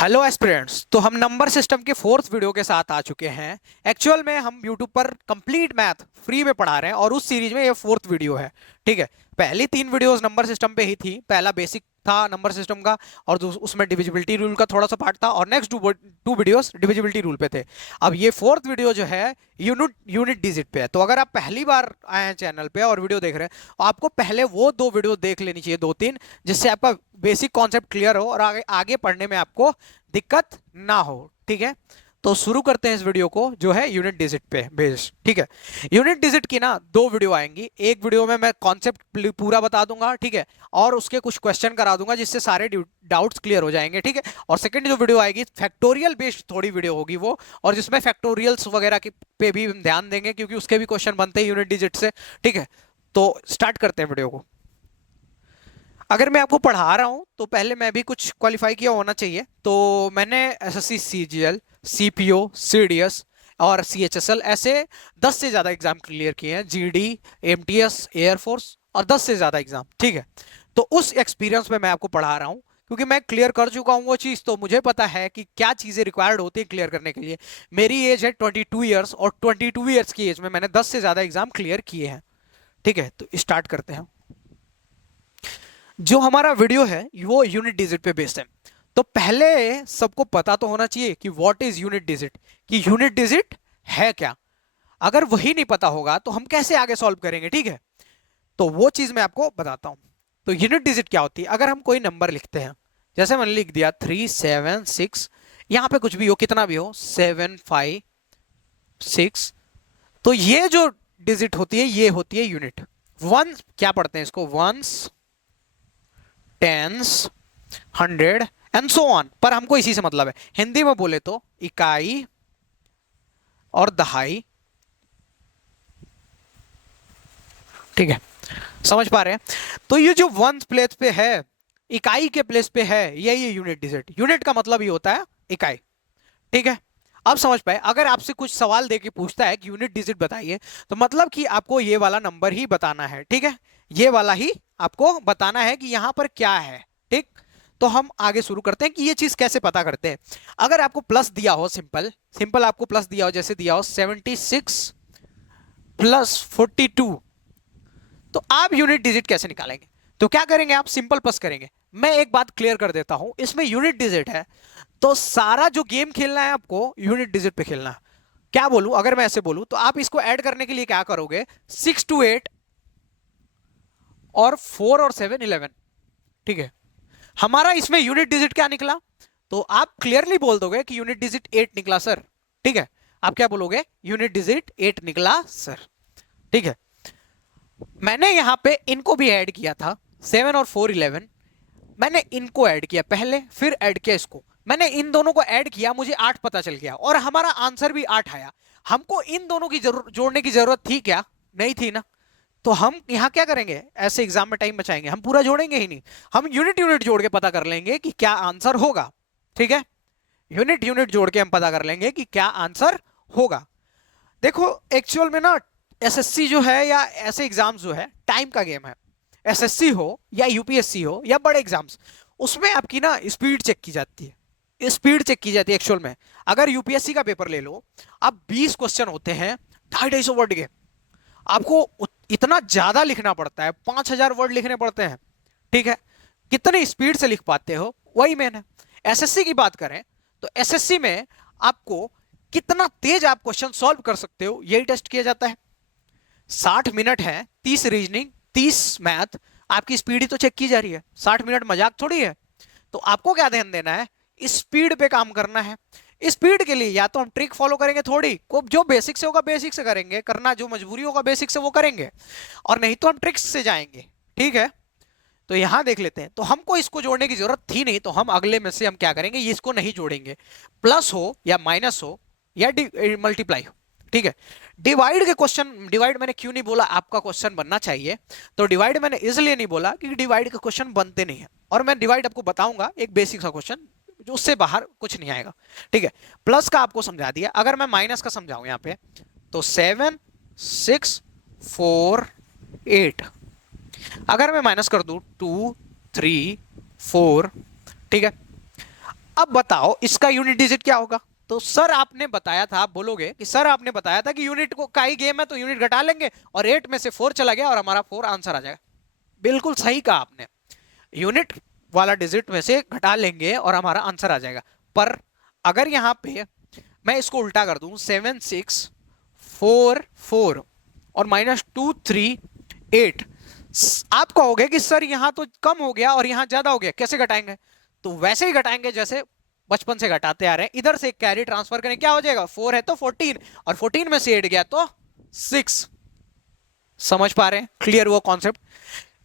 Hello aspirants. तो हम number system के फोर्थ वीडियो के साथ आ चुके हैं। एक्चुअल में हम यूट्यूब पर कंप्लीट मैथ फ्री में पढ़ा रहे हैं और उस सीरीज में ये फोर्थ वीडियो है। ठीक है। पहली तीन वीडियोस नंबर सिस्टम पे ही थी। पहला बेसिक था नंबर सिस्टम का और उसमें डिविजिबिलिटी रूल का थोड़ा सा पार्ट था और next two two videos divisibility rule पे थे। अब ये फोर्थ वीडियो जो है यूनिट यूनिट डिजिट पे है। तो अगर आप पहली बार आए हैं चैनल पे और वीडियो देख रहे हैं तो आपको पहले वो दो वीडियो देख लेनी चाहिए, दो तीन, जिससे आपका बेसिक कॉन्सेप्ट क्लियर हो और आगे आगे पढ़ने में आपको दिक्कत ना हो। ठीक है। तो शुरू करते हैं इस वीडियो को जो है यूनिट डिजिट पे बेस्ड। ठीक है। यूनिट डिजिट की ना दो वीडियो आएंगी। एक वीडियो में मैं कॉन्सेप्ट पूरा बता दूंगा, ठीक है, और उसके कुछ क्वेश्चन करा दूंगा जिससे सारे डाउट्स क्लियर हो जाएंगे। ठीक है। और सेकंड जो वीडियो आएगी फैक्टोरियल बेस्ड थोड़ी वीडियो होगी वो, और जिसमें फैक्टोरियल्स वगैरह की पे भी हम ध्यान देंगे क्योंकि उसके भी क्वेश्चन बनते हैं यूनिट डिजिट से। ठीक है। तो स्टार्ट करते हैं वीडियो को। अगर मैं आपको पढ़ा रहा हूं तो पहले मैं भी कुछ क्वालिफाई किया होना चाहिए। तो मैंने एसएससी सीजीएल, सीपीओ, सीडीएस और सीएचएसएल ऐसे 10 से ज्यादा एग्जाम क्लियर किए हैं। जीडी, एमटीएस, एयरफोर्स और 10 से ज्यादा एग्जाम। ठीक है। तो उस एक्सपीरियंस में मैं आपको पढ़ा रहा हूं क्योंकि मैं क्लियर कर चुका हूं वो चीज, तो मुझे पता है कि क्या चीजें रिक्वायर्ड होती है क्लियर करने के लिए। मेरी एज है 22 ईयर्स और 22 ईयर्स की एज में मैंने 10 से ज्यादा एग्जाम क्लियर किए हैं। ठीक है। तो स्टार्ट करते हैं। जो हमारा वीडियो है वो यूनिट डिजिट पे बेस्ड है। तो पहले सबको पता तो होना चाहिए कि व्हाट इज यूनिट डिजिट, कि यूनिट डिजिट है क्या। अगर वही नहीं पता होगा तो हम कैसे आगे सॉल्व करेंगे। ठीक है। तो वो चीज मैं आपको बताता हूं। तो यूनिट डिजिट क्या होती है। अगर हम कोई नंबर लिखते हैं, जैसे मैंने लिख दिया 376, यहां पे कुछ भी हो, कितना भी हो, 756, तो ये जो डिजिट होती है ये होती है यूनिट। वन क्या पढ़ते हैं इसको, ones, tens, hundred and so on, पर हमको इसी से मतलब है। हिंदी में बोले तो इकाई और दहाई। ठीक है। समझ पा रहे हैं। तो ये जो वन प्लेस पे है, इकाई के प्लेस पे है, यही यूनिट डिजिट। यूनिट का मतलब ये होता है इकाई। ठीक है। अब समझ पाए। अगर आपसे कुछ सवाल देके पूछता है कि यूनिट डिजिट बताइए, तो मतलब कि आपको ये वाला नंबर ही बताना है। ठीक है। ये वाला ही आपको बताना है कि यहां पर क्या है। ठीक। तो हम आगे शुरू करते हैं कि ये चीज कैसे पता करते हैं। अगर आपको प्लस दिया हो, सिंपल सिंपल आपको प्लस दिया हो, जैसे दिया हो 76 प्लस 42, तो आप यूनिट डिजिट कैसे निकालेंगे। तो क्या करेंगे, आप सिंपल प्लस करेंगे। मैं एक बात क्लियर कर देता हूं, इसमें यूनिट डिजिट है तो सारा जो गेम खेलना है आपको यूनिट डिजिट पे खेलना है। क्या बोलूं, अगर मैं ऐसे बोलूं तो आप इसको ऐड करने के लिए क्या करोगे, 6 टू 8 और 4 और 7 11। ठीक है। हमारा इसमें यूनिट डिजिट क्या निकला, तो आप क्लियरली बोल दोगे कि यूनिट डिजिट 8 निकला सर। ठीक है। आप क्या बोलोगे, यूनिट डिजिट 8 निकला सर। ठीक है। मैंने यहां पे इनको भी ऐड किया था, 7 और 4 11। मैंने इनको ऐड किया पहले, फिर ऐड किया इसको। मैंने इन दोनों को ऐड किया, मुझे 8 पता चल गया और हमारा आंसर भी 8 आया। हमको इन दोनों की जोड़ने की जरूरत थी क्या, नहीं थी ना। तो हम यहां क्या करेंगे, ऐसे एग्जाम में टाइम बचाएंगे, हम पूरा जोड़ेंगे ही नहीं। हम यूनिट यूनिट जोड़ के पता कर लेंगे कि क्या आंसर होगा। ठीक है। यूनिट यूनिट जोड़ के हम पता कर लेंगे कि क्या आंसर होगा। देखो एक्चुअल में ना, एसएससी जो है या ऐसे एग्जाम्स जो है टाइम का गेम है। एसएससी हो या यूपीएससी हो या बड़े एग्जाम्स, उसमें आपकी ना स्पीड चेक की जाती है। स्पीड चेक की जाती है एक्चुअल में। अगर यूपीएससी का पेपर ले लो, अब 20 क्वेश्चन होते हैं, 250 वर्ड के। आपको इतना ज्यादा लिखना पड़ता है, 5000 वर्ड लिखने पड़ते हैं। ठीक है। कितने स्पीड से लिख पाते हो, वही मेन है। एसएससी की बात करें तो एसएससी में आपको कितना तेज आप क्वेश्चन सॉल्व कर सकते हो यही टेस्ट किया जाता है। 60 मिनट है, 30 रीजनिंग, 30 मैथ, आपकी स्पीड ही तो चेक की जा रही है। 60 मिनट मजाक थोड़ी है। तो आपको क्या ध्यान देना है, स्पीड पे काम करना है। स्पीड के लिए या तो हम ट्रिक फॉलो करेंगे थोड़ी को, जो बेसिक से होगा बेसिक से करेंगे, करना जो मजबूरी होगा बेसिक से वो करेंगे, और नहीं तो हम ट्रिक्स से जाएंगे। ठीक है। तो यहां देख लेते हैं। तो हमको इसको जोड़ने की जरूरत थी नहीं, तो हम अगले में से हम क्या करेंगे, ये इसको नहीं जोड़ेंगे। प्लस हो या माइनस हो या मल्टीप्लाई हो। ठीक है। डिवाइड के क्वेश्चन, डिवाइड मैंने क्यों नहीं बोला, आपका क्वेश्चन बनना चाहिए। तो डिवाइड मैंने इसलिए नहीं बोला क्योंकि डिवाइड के क्वेश्चन बनते नहीं है, और मैं डिवाइड आपको बताऊंगा एक बेसिक सा क्वेश्चन जो उससे बाहर कुछ नहीं आएगा। ठीक है। प्लस का आपको समझा दिया। अगर मैं माइनस का समझाऊं यहां पे, तो 7 6 4 8, अगर मैं माइनस कर दूं 2 3 4। ठीक है। अब बताओ इसका यूनिट डिजिट क्या होगा। तो सर आपने बताया था, आप बोलोगे कि सर आपने बताया था कि यूनिट को का ही गेम है तो यूनिट घटा लेंगे और 8 में से 4 चला गया और हमारा 4 आंसर आ जाएगा। बिल्कुल सही कहा आपने, यूनिट वाला डिजिट में से घटा लेंगे और हमारा आंसर आ जाएगा। पर अगर यहां पे मैं इसको उल्टा कर दूं, 7 6 4 4 और -2 3 8, आप कहोगे कि सर यहां तो कम हो गया और यहां ज्यादा हो गया, कैसे घटाएंगे। तो वैसे ही घटाएंगे जैसे बचपन से घटाते आ रहे हैं। इधर से एक कैरी ट्रांसफर करें, क्या हो जाएगा, 4 है तो 14 और 14 में से 8 गया तो 6। समझ पा रहे हैं, क्लियर हुआ कॉन्सेप्ट।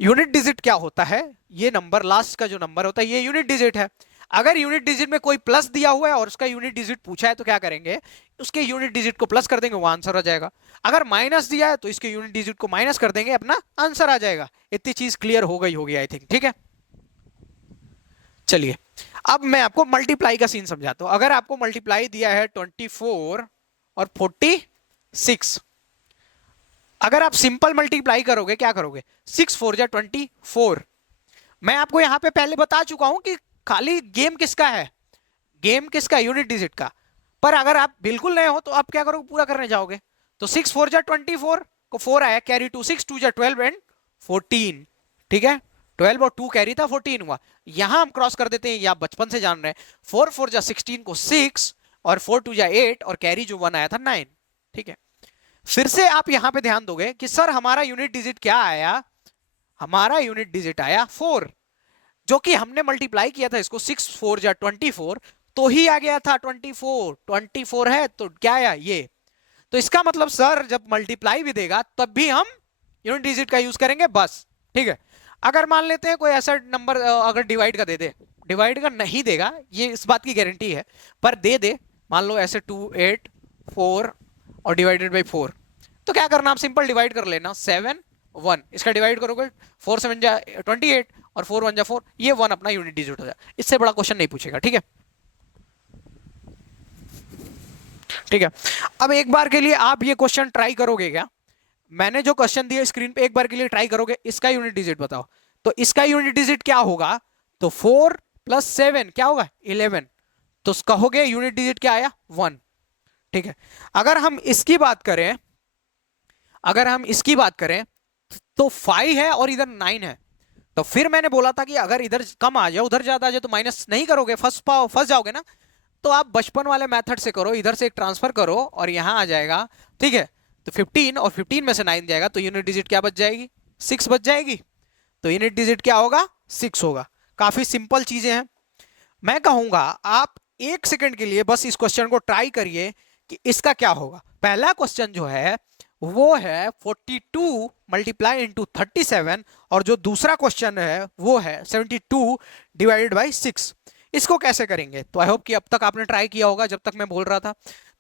यूनिट डिजिट क्या होता है, ये नंबर लास्ट का जो नंबर होता है ये यूनिट डिजिट है। अगर यूनिट डिजिट में कोई प्लस दिया हुआ है और उसका यूनिट डिजिट पूछा है तो क्या करेंगे, उसके यूनिट डिजिट को प्लस कर देंगे, वो आंसर आ जाएगा। अगर माइनस दिया है तो इसके यूनिट डिजिट को माइनस कर देंगे, अपना आंसर आ जाएगा। इतनी चीज क्लियर हो गई होगी आई थिंक, ठीक है। चलिए अब मैं आपको मल्टीप्लाई का सीन समझाता हूं। अगर आपको मल्टीप्लाई दिया है 24 और 46, अगर आप सिंपल मल्टीप्लाई करोगे क्या करोगे, 6 4 जा 24। मैं आपको यहां पे पहले बता चुका हूं कि खाली गेम किसका है, गेम किसका, यूनिट डिजिट का। पर अगर आप बिल्कुल नए हो तो आप क्या करोगे, पूरा करने जाओगे। तो 6 4 जा 24 को 4 आया, कैरी 2, 6 2 जा 12 एंड 14, ठीक है। 12 और 2 कैरी था, 14 हुआ। यहां हम क्रॉस कर देते हैं, या बचपन से जान रहे हैं, 4 4 जा 16 को 6 और 4 2 जा 8 और कैरी जो 1 आया था 9, ठीक है। फिर से आप यहां पे ध्यान दोगे कि सर हमारा यूनिट डिजिट क्या आया, हमारा यूनिट डिजिट आया 4, जो कि हमने मल्टीप्लाई किया था इसको 6 4 जा 24, तो ही आ गया था 24। 24 है तो क्या आया ये। तो इसका मतलब सर जब मल्टीप्लाई भी देगा तब भी हम यूनिट डिजिट का यूज करेंगे बस, ठीक है। अगर मान लेते हैं कोई ऐसा नंबर अगर डिवाइड का दे दे, डिवाइड का नहीं देगा ये इस बात की गारंटी है, पर दे दे, मान लो ऐसे 2 8 4 और डिवाइडेड बाई 4, तो क्या करना, आप सिंपल डिवाइड कर लेना, 7 1, इसका डिवाइड करोगे 4 7 जा 28 और 4 1 जा 4, ये 1 अपना यूनिट डिजिट हो जाए। इससे बड़ा क्वेश्चन नहीं पूछेगा, ठीक है। ठीक है, अब एक बार के लिए आप ये क्वेश्चन ट्राई करोगे क्या, मैंने जो क्वेश्चन दिया स्क्रीन पे एक बार के लिए ट्राई करोगे, इसका यूनिट डिजिट बताओ। तो इसका यूनिट डिजिट क्या होगा, तो 4 + 7 क्या होगा 11, तो कहोगे यूनिट डिजिट क्या आया 1, ठीक है। अगर हम इसकी बात करें, अगर हम इसकी बात करें तो 5 है और इधर 9 है, तो फिर मैंने बोला था कि अगर इधर कम आ जाए उधर ज्यादा आ जाए तो माइनस नहीं करोगे, फंस जाओगे ना। तो आप बचपन वाले मेथड से करो, इधर से एक ट्रांसफर करो और यहां आ जाएगा, ठीक है। तो 15 और 15 में से 9 जाएगा तो यूनिट डिजिट क्या बच जाएगी, 6 बच जाएगी। तो यूनिट डिजिट क्या होगा, 6 होगा। काफी सिंपल चीजें हैं। मैं कहूंगा आप 1 सेकंड के लिए बस इस क्वेश्चन को ट्राई करिए कि इसका क्या होगा। पहला क्वेश्चन जो है वो है 42 मल्टीप्लाई इंटू 37 और जो दूसरा क्वेश्चन है वो है 72 डिवाइडेड बाई 6। इसको कैसे करेंगे, तो आई होप कि अब तक आपने ट्राई किया होगा जब तक मैं बोल रहा था।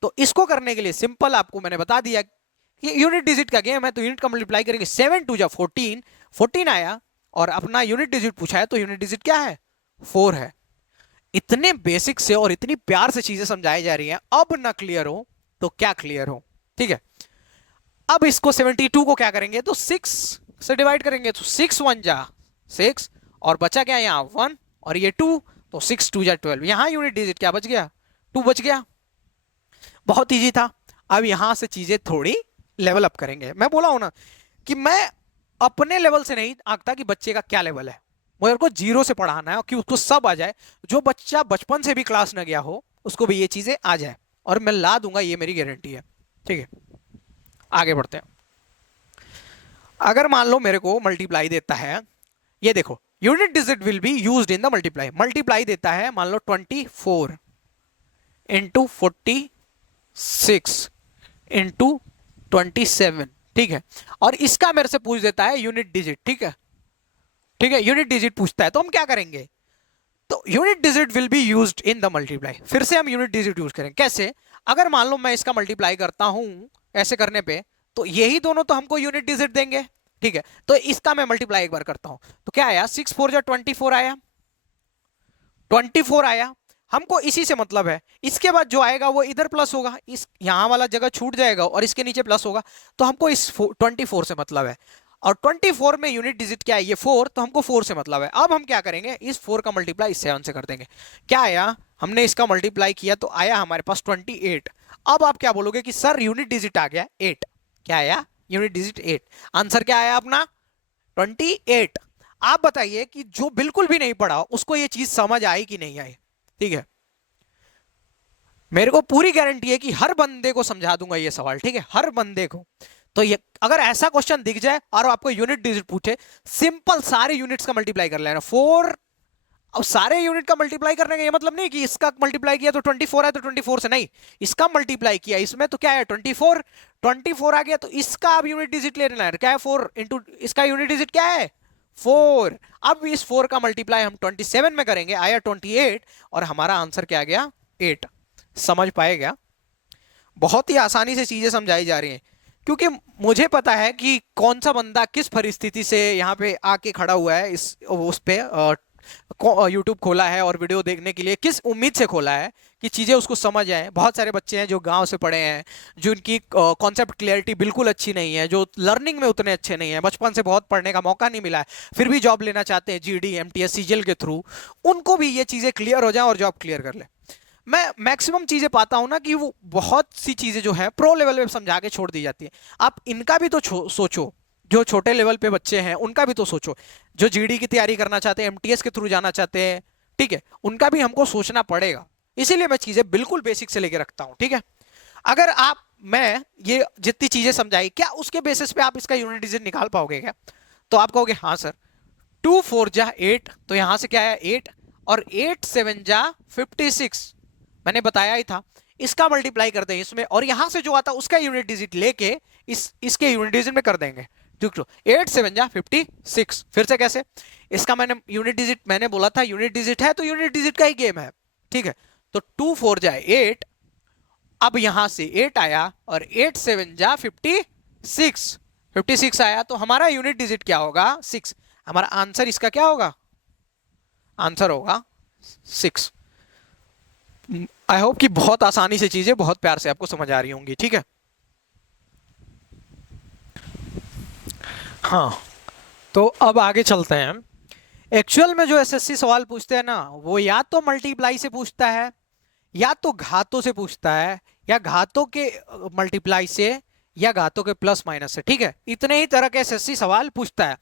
तो इसको करने के लिए सिंपल आपको मैंने बता दिया कि यूनिट डिजिट का गेम है, तो यूनिट का मल्टीप्लाई करेंगे, 7 2 जा 14, 14 आया और अपना यूनिट डिजिट पूछा है तो यूनिट डिजिट क्या है 4 है। इतने बेसिक से और इतनी प्यार से चीजें समझाई जा रही हैं, अब ना क्लियर हो तो क्या क्लियर हो, ठीक है। अब इसको 72 को क्या करेंगे, तो 6 से डिवाइड करेंगे, तो 6 1 जा 6 और बचा क्या यहाँ 1 और ये 2, तो 6 2 जा 12, यहां यूनिट डिजिट क्या बच गया 2 बच गया। बहुत इजी था। अब यहां से चीजें थोड़ी लेवल अप करेंगे। मैं बोला हूं ना कि मैं अपने लेवल से नहीं आंकता कि बच्चे का क्या लेवल है, मुझे को 0 से पढ़ाना है कि उसको सब आ जाए। जो बच्चा बचपन से भी क्लास न गया हो उसको भी ये चीजें आ जाए, और मैं ला दूंगा, ये मेरी गारंटी है, ठीक है। आगे बढ़ते हैं। अगर मान लो मेरे को मल्टीप्लाई देता है, ये देखो unit digit will be used in the multiply. Multiply देता है मान लो 24 इंटू 46 इंटू 27, ठीक है। और इसका मेरे से पूछ देता है यूनिट डिजिट, ठीक है, ठीक है, यूनिट डिजिट पूछता है तो हम क्या करेंगे, तो unit digit will be used in the multiply. फिर से हम यूनिट डिजिट यूज करेंगे, कैसे, अगर मान लो मैं इसका मल्टीप्लाई करता हूं ऐसे करने पे, तो यही दोनों तो हमको यूनिट डिजिट देंगे, ठीक है। तो इसका मैं मल्टीप्लाई एक बार करता हूं, तो क्या आया 6 4 जा 24 आया, 24 आया। हमको इसी से मतलब है, इसके बाद जो आएगा वो इधर प्लस होगा, इस यहां वाला जगह छूट जाएगा और इसके नीचे प्लस होगा, तो हमको इस 24 से मतलब है। और 24 में यूनिट डिजिट क्या है, ये 4, तो हमको 4 से मतलब है। अब हम क्या करेंगे, इस 4 का मल्टीप्लाई इस 7 से कर देंगे। क्या आया, हमने इसका मल्टीप्लाई किया तो आया हमारे पास 28। अब आप क्या बोलोगे कि सर यूनिट डिजिट आ गया 8। क्या आया, यूनिट डिजिट 8। आंसर क्या आया अपना 28। आप बताइए कि जो बिल्कुल भी नहीं पढ़ा उसको ये चीज समझ आई कि नहीं आई। ठीक है, मेरे को पूरी गारंटी है कि हर बंदे को समझा दूंगा ये सवाल। ठीक है, हर बंदे को। तो ये अगर ऐसा क्वेश्चन दिख जाए और आपको यूनिट डिजिट पूछे, सिंपल सारे यूनिट्स का मल्टीप्लाई कर लेना 4। अब सारे यूनिट का मल्टीप्लाई करने का ये मतलब नहीं कि इसका मल्टीप्लाई किया तो 24 है तो 24 से नहीं, इसका मल्टीप्लाई किया इसमें तो क्या है 24। 24 आ गया तो इसका अब यूनिट डिजिट ले लेना है। क्या है 4 इंटू इसका यूनिट डिजिट क्या है 4। अब इस 4 का मल्टीप्लाई हम 27 में करेंगे, आया 28 और हमारा आंसर क्या आ गया 8। समझ पाएगा, बहुत ही आसानी से चीजें समझाई जा रही हैं, क्योंकि मुझे पता है कि कौन सा बंदा किस परिस्थिति से यहाँ पे आके खड़ा हुआ है, इस उस पे यूट्यूब खोला है और वीडियो देखने के लिए किस उम्मीद से खोला है कि चीज़ें उसको समझ आए। बहुत सारे बच्चे हैं जो गांव से पढ़े हैं, जो इनकी कॉन्सेप्ट क्लियरिटी बिल्कुल अच्छी नहीं है, जो लर्निंग में उतने अच्छे नहीं है, बचपन से बहुत पढ़ने का मौका नहीं मिला है, फिर भी जॉब लेना चाहते हैं जीडी एमटीएस सीजीएल के थ्रू। उनको भी ये चीज़ें क्लियर हो जाए और जॉब क्लियर कर ले। मैं मैक्सिमम चीजें पाता हूं ना कि वो बहुत सी चीजें जो है प्रो लेवल पे समझा के छोड़ दी जाती है। आप इनका भी तो सोचो, जो छोटे लेवल पे बच्चे हैं उनका भी तो सोचो, जो जीडी की तैयारी करना चाहते हैं, एमटीएस के थ्रू जाना चाहते हैं। ठीक है, उनका भी हमको सोचना पड़ेगा, इसीलिए मैं चीजें बिल्कुल बेसिक से लेके रखता हूं। ठीक है, अगर आप मैं ये जितनी चीजें समझाई, क्या उसके बेसिस पे आप इसका यूनिट डिजिट निकाल पाओगे क्या? तो आप कहोगे हाँ सर, 2 4 जा 8, तो यहां से क्या है 8, और 8 7 जा 56, मैंने बताया ही था। इसका मल्टीप्लाई कर दें इसमें, और यहां से जो आता उसका यूनिट डिजिट लेके इसके यूनिट डिजिट में कर देंगे। 8 7 जा 56। फिर से कैसे, इसका मैंने यूनिट डिजिट मैंने बोला था यूनिट डिजिट है तो यूनिट डिजिट का ही गेम है। ठीक है, तो 2 4 जा 8, अब यहां से 8 आया और 8 7 जा 56, 56 आया, तो हमारा यूनिट डिजिट क्या होगा 6। हमारा आंसर इसका क्या होगा, आंसर होगा 6। आई होप कि बहुत आसानी से चीजें बहुत प्यार से आपको समझ आ रही होंगी। ठीक है, हाँ, तो अब आगे चलते हैं। एक्चुअल में जो एसएससी सवाल पूछते हैं ना, वो या तो मल्टीप्लाई से पूछता है, या तो घातों से पूछता है, या घातों के मल्टीप्लाई से, या घातों के प्लस माइनस से। ठीक है, इतने ही तरह के एसएससी सवाल पूछता है।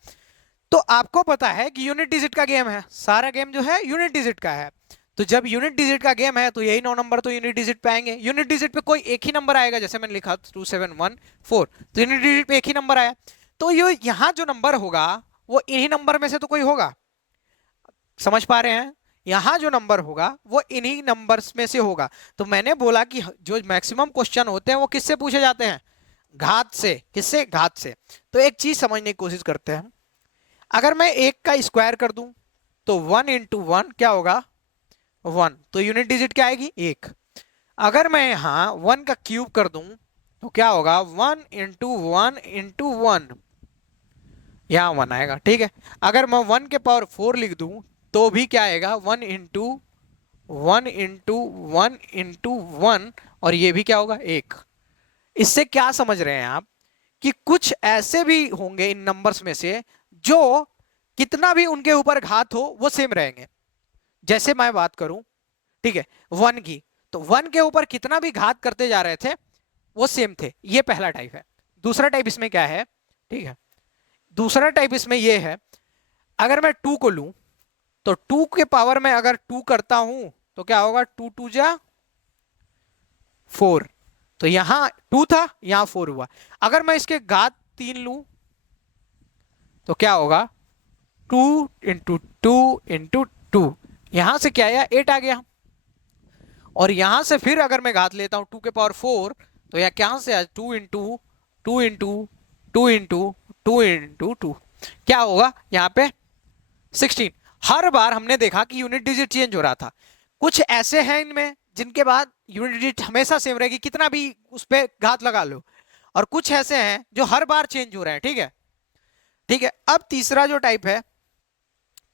तो आपको पता है कि यूनिट डिजिट का गेम है, सारा गेम जो है यूनिट डिजिट का है। तो जब यूनिट डिजिट का गेम है तो यही 9 नंबर तो यूनिट डिजिट पे आएंगे। यूनिट डिजिट पे कोई एक ही नंबर आएगा, जैसे मैंने लिखा 2714, तो यूनिट डिजिट पे एक ही नंबर आया, तो ये यहाँ जो नंबर होगा वो इन्हीं नंबर में से तो कोई होगा। समझ पा रहे हैं, यहां जो नंबर होगा वो इन्हीं नंबर्स में से होगा। तो मैंने बोला कि जो मैक्सिमम क्वेश्चन होते हैं वो किससे पूछे जाते हैं, घात से। किससे, घात से। तो एक चीज समझने की कोशिश करते हैं, अगर मैं एक का स्क्वायर कर दूं तो 1 इंटू 1 क्या होगा 1, तो यूनिट डिजिट क्या आएगी 1। अगर मैं यहां 1 का क्यूब कर दूं तो क्या होगा 1 इंटू 1 इंटू 1, यहां 1 आएगा। ठीक है, अगर मैं 1 के पावर 4 लिख दूं तो भी क्या आएगा 1 इंटू 1 इंटू 1 इंटू 1, और ये भी क्या होगा 1। इससे क्या समझ रहे हैं आप कि कुछ ऐसे भी होंगे इन नंबर्स में से जो कितना भी उनके ऊपर घात हो वो सेम रहेंगे। जैसे मैं बात करूं, ठीक है, 1 की, तो 1 के ऊपर कितना भी घात करते जा रहे थे वो सेम थे। ये पहला टाइप है। दूसरा टाइप इसमें क्या है, ठीक है, दूसरा टाइप इसमें ये है, अगर मैं 2 को लूं तो 2 के पावर में अगर 2 करता हूं तो क्या होगा 2 2 जा 4, तो यहां 2 था यहां 4 हुआ। अगर मैं इसके घात 3 लूं तो क्या होगा 2 इंटू 2 इंटू 2, यहां से क्या आया 8 आ गया। और यहां से फिर अगर मैं घात लेता हूं 2 के पावर 4, तो यह क्या से आया 2 इंटू 2 इंटू 2 इंटू 2 इंटू 2, क्या होगा यहाँ पे 16। हर बार हमने देखा कि यूनिट डिजिट चेंज हो रहा था। कुछ ऐसे हैं इनमें जिनके बाद यूनिट डिजिट हमेशा सेम रहेगी, कितना भी उस पर घात लगा लो, और कुछ ऐसे हैं जो हर बार चेंज हो रहे हैं। ठीक है, ठीक है। अब तीसरा जो टाइप है,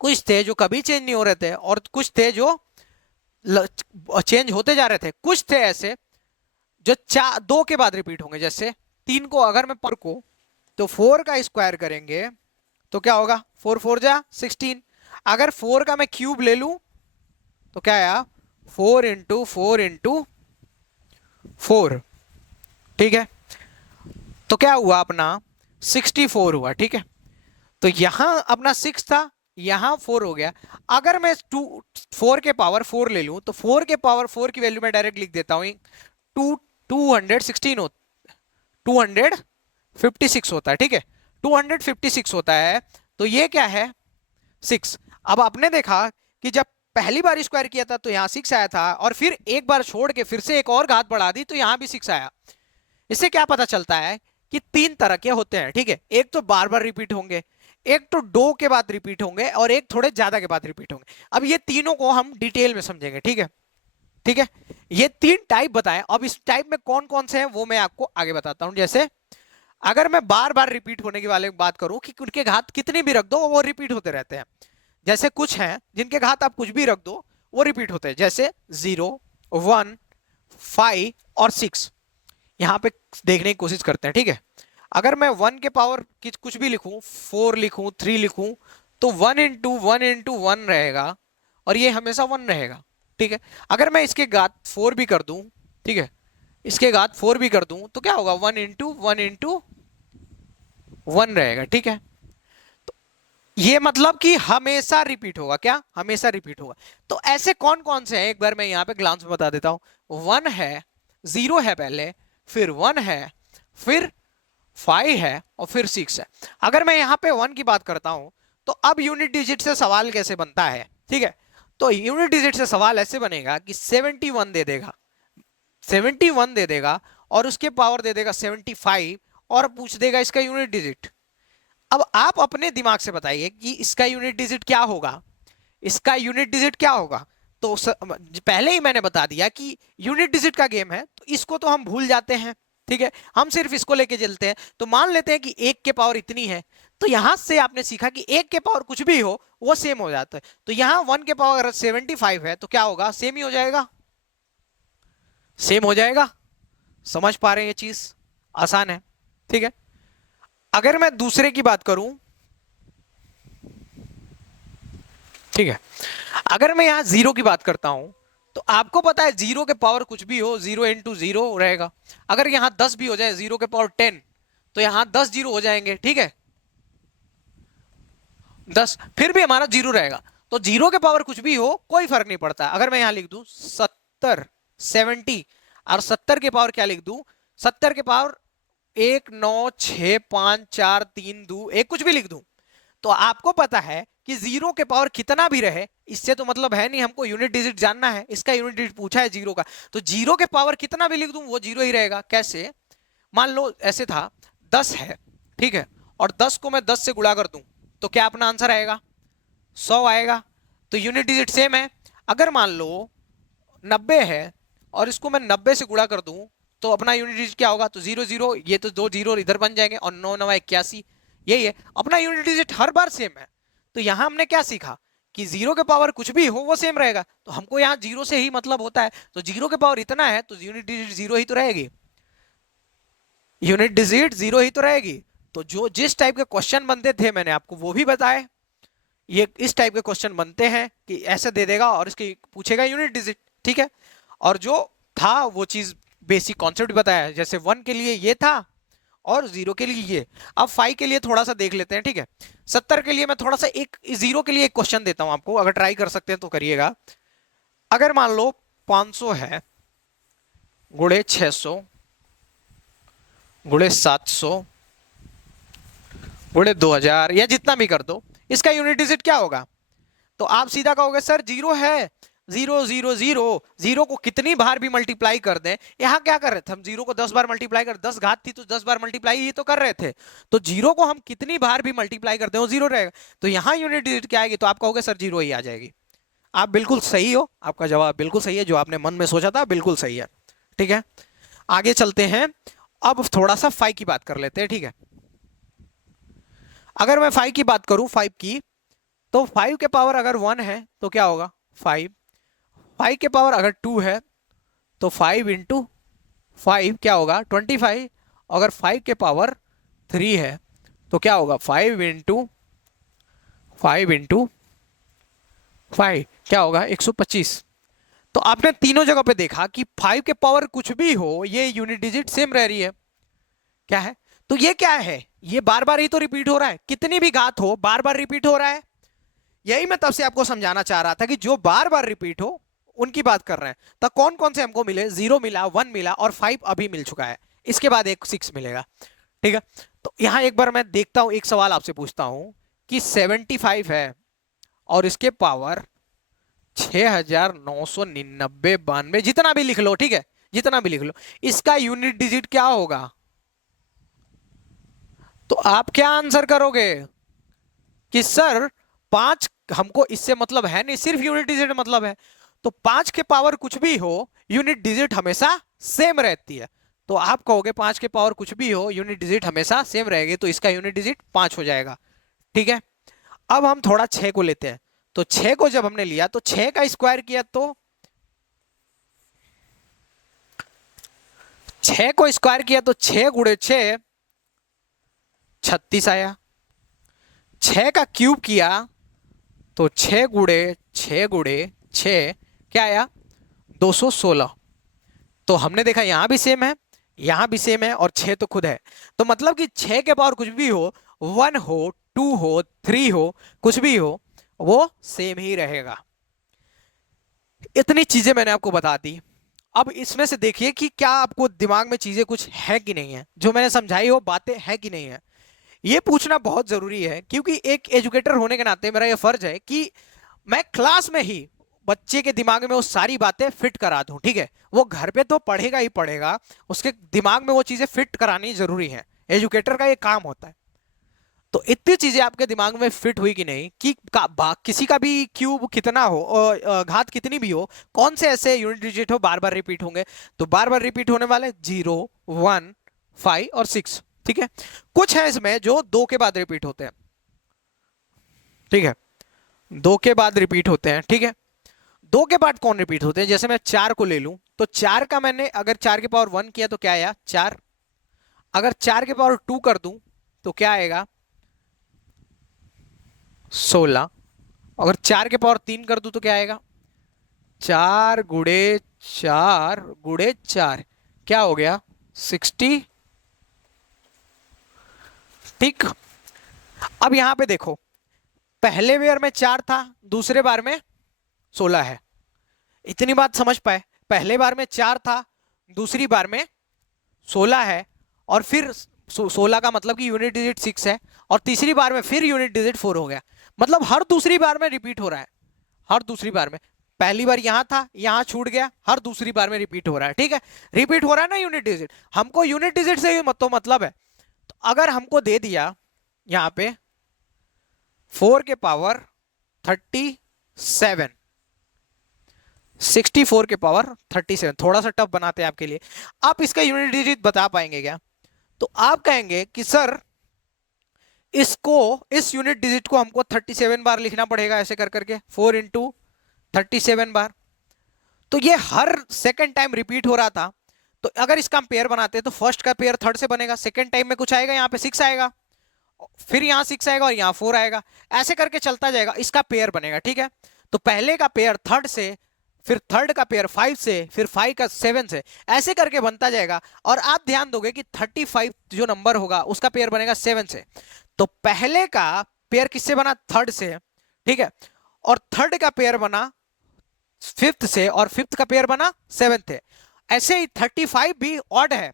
कुछ थे जो कभी चेंज नहीं हो रहे थे, और कुछ थे जो चेंज होते जा रहे थे। कुछ थे ऐसे जो 2 के बाद रिपीट होंगे, जैसे 3 को अगर मैं पर को तो 4 का स्क्वायर करेंगे तो क्या होगा, 4 4 जा 16। अगर 4 का मैं क्यूब ले लूं तो क्या आया, 4 इंटू 4 इंटू 4, ठीक है। तो क्या हुआ अपना 64 हुआ, ठीक है। तो यहां अपना 6 था, यहां 4 हो गया। अगर मैं 4 के पावर 4 ले लूं तो 4 के पावर 4 की वैल्यू मैं डायरेक्ट लिख देता हूं, 216 256 होता है, ठीक है। 256 होता है, तो ये क्या है, 6। अब आपने देखा कि जब पहली बार स्क्वायर किया था तो यहां 6 आया था, और फिर एक बार छोड़ के फिर से एक और घात बढ़ा दी तो यहां भी 6 आया। इससे क्या पता चलता है कि 3 तरह के होते हैं, ठीक है। एक तो बार बार रिपीट होंगे, एक तो दो के बाद रिपीट होंगे, और एक थोड़े ज्यादा के बाद रिपीट होंगे। अब ये तीनों को हम डिटेल में समझेंगे, ठीक है, ठीक है। ये 3 टाइप बताएं। अब इस टाइप में कौन कौन से हैं वो मैं आपको आगे बताता हूं। जैसे अगर मैं बार बार रिपीट होने के वाले बात करूं कि उनके घात कितने भी रख दो वो रिपीट होते रहते हैं। जैसे कुछ हैं जिनके घात आप कुछ भी रख दो वो रिपीट होते हैं, जैसे 0 1 5 और 6। यहां पे देखने की कोशिश करते हैं, ठीक है। अगर मैं 1 के पावर कुछ भी लिखूं, 4 लिखूं, 3 लिखूं, तो 1 इंटू 1 रहेगा, और ये हमेशा 1 रहेगा, ठीक है। अगर मैं इसके घात 4 भी कर दूं, ठीक है, इसके घात 4 भी कर दूं तो क्या होगा, 1 इंटू 1 रहेगा, ठीक है। तो ये मतलब कि हमेशा रिपीट होगा, क्या, हमेशा रिपीट होगा। तो ऐसे कौन कौन से हैं एक बार मैं यहां पे ग्लांस में बता देता हूं। 1 है, 0 है पहले, फिर 1 है, फिर 5 है, और फिर 6 है। अगर मैं यहां पे 1 की बात करता हूं तो अब यूनिट डिजिट से सवाल कैसे बनता है, ठीक है। तो यूनिट डिजिट से सवाल ऐसे बनेगा कि 71 दे देगा, 71 दे देगा, और उसके पावर दे देगा 75, और पूछ देगा इसका यूनिट डिजिट। अब आप अपने दिमाग से बताइए कि इसका यूनिट डिजिट क्या होगा, इसका यूनिट डिजिट क्या होगा। तो पहले ही मैंने बता दिया कि यूनिट डिजिट का गेम है, तो इसको तो हम भूल जाते हैं, ठीक है। हम सिर्फ इसको लेके चलते हैं। तो मान लेते हैं कि 1 के पावर इतनी है, तो यहां से आपने सीखा कि 1 के पावर कुछ भी हो वो सेम हो जाता है। तो यहां 1 के पावर अगर 75 है तो क्या होगा, सेम ही हो जाएगा, सेम हो जाएगा। समझ पा रहे हैं, ये चीज आसान है, ठीक है। अगर मैं दूसरे की बात करूं, ठीक है, अगर मैं यहां 0 की बात करता हूं तो आपको पता है 0 के पावर कुछ भी हो 0 इंटू 0 रहेगा। अगर यहां 10 भी हो जाए, 0 के पावर 10, तो यहां 10 जीरो हो जाएंगे, ठीक है, 10, फिर भी हमारा 0 रहेगा। तो 0 के पावर कुछ भी हो कोई फर्क नहीं पड़ता। अगर मैं यहां लिख दूं 70, 70, और 70 के पावर क्या लिख दूं, 70 के पावर 1 9 6 5 4 3 2 1 कुछ भी लिख दूं, तो आपको पता है कि 0 के पावर कितना भी रहे, इससे तो मतलब है नहीं, हमको यूनिट डिजिट जानना है। इसका यूनिट डिजिट पूछा है 0 का, तो 0 के पावर कितना भी लिख दूं वो 0 ही रहेगा। कैसे, मान लो ऐसे था 10 है, ठीक है, और 10 को मैं 10 से गुणा कर दूं तो क्या अपना आंसर आएगा, 100 आएगा। तो यूनिट डिजिट सेम है। अगर मान लो 90 है और इसको मैं 90 से गुणा कर दूं तो अपना यूनिट डिजिट क्या होगा, तो 0 0, ये तो 2 जीरो इधर बन जाएंगे, और 9 9 81, यही है अपना यूनिट डिजिट, हर बार सेम है। तो यहां हमने क्या सीखा कि 0 के पावर कुछ भी हो वो सेम रहेगा, तो हमको यहाँ 0 से ही मतलब होता है। तो 0 के पावर इतना है तो यूनिट डिजिट 0 ही तो रहेगी, यूनिट डिजिट 0 ही तो रहेगी। तो जो जिस टाइप के क्वेश्चन बनते थे मैंने आपको वो भी बताए, ये इस टाइप के क्वेश्चन बनते हैं कि ऐसे दे देगा और इसके पूछेगा यूनिट डिजिट, ठीक है। और जो था वो चीज बेसिक कॉन्सेप्ट बताया, जैसे 1 के लिए ये था और 0 के लिए ये। अब 5 के लिए थोड़ा सा देख लेते हैं, ठीक है। 70 के लिए मैं थोड़ा सा एक 0 के लिए एक क्वेश्चन देता हूं आपको, अगर ट्राई कर सकते हैं तो करिएगा। अगर मान लो 500 है गुणे 600 गुणे 700 गुणे 2000, या जितना भी कर दो, इसका यूनिट डिजिट क्या होगा। तो आप सीधा कहोगे सर 0 है, 0 0 0, 0 को कितनी बार भी मल्टीप्लाई कर दें। यहां क्या कर रहे थे हम, 0 को 10 बार मल्टीप्लाई कर, 10 घात थी तो 10 बार मल्टीप्लाई ही तो कर रहे थे। तो 0 को हम कितनी बार भी मल्टीप्लाई कर दें वो 0 रहेगा। तो यहां यूनिट डिजिट क्या आएगी, तो आप कहोगे सर 0 ही आ जाएगी। आप बिल्कुल सही हो, आपका जवाब बिल्कुल सही है, जो आपने मन में सोचा था बिल्कुल सही है, ठीक है। आगे चलते हैं, अब थोड़ा सा 5 की बात कर लेते हैं, ठीक है। अगर मैं 5 की बात करूं, 5 की, तो 5 के पावर अगर 1 है तो क्या होगा 5, 5 के पावर अगर 2 है तो 5 इंटू 5 क्या होगा 25, अगर 5 के पावर 3 है तो क्या होगा 5 × 5 क्या होगा 125। तो आपने तीनों जगह पे देखा कि 5 के पावर कुछ भी हो ये यूनिट डिजिट सेम रह रही है। क्या है? तो ये क्या है? ये बार बार ही तो रिपीट हो रहा है, कितनी भी घात हो बार बार रिपीट हो रहा है। यही मैं तब से आपको समझाना चाह रहा था कि जो बार बार रिपीट हो उनकी बात कर रहे हैं। तो कौन कौन से हमको मिले? 0 मिला, 1 मिला और 5 अभी मिल चुका है। इसके बाद एक 6 मिलेगा। ठीक है, तो यहां एक बार मैं देखता हूं, एक सवाल आपसे पूछता हूं कि 75 है और इसके पावर 6999 92 जितना भी लिख लो, ठीक है, जितना भी लिख लो, इसका यूनिट डिजिट क्या होगा? तो आप क्या आंसर करोगे कि सर 5 हमको इससे मतलब है नहीं, सिर्फ यूनिट डिजिट मतलब है। तो 5 के पावर कुछ भी हो यूनिट डिजिट हमेशा सेम रहती है। तो आप कहोगे 5 के पावर कुछ भी हो यूनिट डिजिट हमेशा सेम रहेगी, तो इसका यूनिट डिजिट 5 हो जाएगा। ठीक है, अब हम थोड़ा 6 को लेते हैं। तो 6 को जब हमने लिया तो 6 का स्क्वायर किया तो 6 को स्क्वायर किया तो 6 गुणे 6 36 आया। 6 का क्यूब किया तो 6 गुणे 6 गुणे 6 क्या आया 216। तो हमने देखा यहां भी सेम है, यहां भी सेम है और 6 तो खुद है। तो मतलब कि 6 के पावर कुछ भी हो, 1 हो 2 हो 3 हो कुछ भी हो, वो सेम ही रहेगा। इतनी चीजें मैंने आपको बता दी। अब इसमें से देखिए कि क्या आपको दिमाग में चीजें कुछ है कि नहीं है, जो मैंने समझाई हो बातें है कि नहीं है। ये पूछना बहुत जरूरी है, क्योंकि एक एजुकेटर होने के नाते मेरा ये फर्ज है कि मैं क्लास में ही बच्चे के दिमाग में वो सारी बातें फिट करा दूं। ठीक है, वो घर पे तो पढ़ेगा ही पढ़ेगा, उसके दिमाग में वो चीजें फिट करानी जरूरी है, एजुकेटर का ये काम होता है। तो इतनी चीजें आपके दिमाग में फिट हुई कि नहीं कि किसी का भी क्यूब कितना हो और घात कितनी भी हो, कौन से ऐसे यूनिट डिजिट हो बार बार रिपीट होंगे? तो बार बार रिपीट होने वाले 0 1 5 और 6। ठीक है, कुछ है इसमें जो 2 के बाद रिपीट होते हैं। ठीक है, 2 के बाद रिपीट होते हैं। ठीक है, 2 के बाद कौन रिपीट होते हैं? जैसे मैं 4 को ले लूं तो 4 का मैंने अगर 4 के पावर 1 किया तो क्या आया 4। अगर 4 के पावर 2 कर दूं तो क्या आएगा 16। अगर 4 के पावर 3 कर दूं तो क्या आएगा 4 गुड़े 4 गुड़े 4 क्या हो गया 60। ठीक, अब यहां पे देखो, पहले बार में 4 था, दूसरे बार में 16 है। इतनी बात समझ पाए? पहले बार में 4 था, दूसरी बार में 16 है, और फिर 16 का मतलब कि यूनिट डिजिट 6 है, और तीसरी बार में फिर यूनिट डिजिट 4 हो गया। मतलब हर दूसरी बार में रिपीट हो रहा है, हर दूसरी बार में। पहली बार यहां था, यहां छूट गया, हर दूसरी बार में रिपीट हो रहा है। ठीक है, रिपीट हो रहा है ना यूनिट डिजिट। हमको यूनिट डिजिट से ही तो मतलब है। तो अगर हमको दे दिया यहां पे 4 के पावर 37, 64 के पावर 37, थोड़ा सा टफ बनाते हैं आपके लिए। आप इसका यूनिट डिजिट बता पाएंगे क्या? तो आप कहेंगे कि सर इसको, इस यूनिट डिजिट को हमको 37 बार लिखना पड़ेगा, ऐसे कर करके 4 × 37 बार। तो ये हर सेकंड टाइम रिपीट हो रहा था। तो अगर इसका हम पेयर बनाते हैं तो फर्स्ट का पेयर थर्ड से बनेगा, सेकंड टाइम में कुछ आएगा, यहाँ पे 6 आएगा, फिर यहाँ 6 आएगा और यहाँ 4 आएगा, ऐसे करके चलता जाएगा, इसका पेयर बनेगा। ठीक है, तो पहले का पेयर थर्ड से, फिर थर्ड का पेयर 5 से, फिर 5 का 7 से, ऐसे करके बनता जाएगा। और आप ध्यान दोगे कि 35 जो नंबर होगा उसका पेयर बनेगा 7 से। तो पहले का पेयर किससे बना? थर्ड से। ठीक है, और थर्ड का पेयर बना फिफ्थ से, और फिफ्थ का पेयर बना 7th से। ऐसे ही 35 भी ऑड है।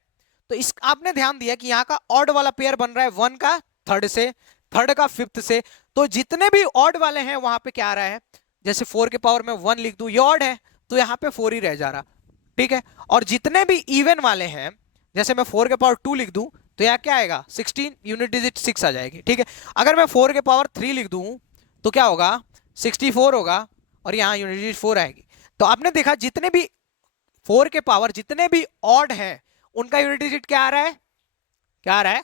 तो इस आपने ध्यान दिया कि यहाँ का ऑड वाला पेयर बन रहा है 1 का थर्ड से, थर्ड का फिफ्थ से। तो जितने भी ऑड वाले हैं वहां पे क्या आ रहा है, जैसे 4 के पावर में 1 लिख दूं, ये ऑड है तो यहाँ पे 4 ही रह जा रहा। ठीक है, और जितने भी इवन वाले हैं, जैसे मैं 4 के पावर 2 लिख दूं तो यहाँ क्या आएगा 16, यूनिट डिजिट 6 आ जाएगी। ठीक है, अगर मैं 4 के पावर 3 लिख दूं तो क्या होगा 64 होगा, और यहाँ यूनिट डिजिट 4 आएगी। तो आपने देखा जितने भी 4 के पावर जितने भी ऑड है उनका यूनिट डिजिट क्या आ रहा है, क्या आ रहा है,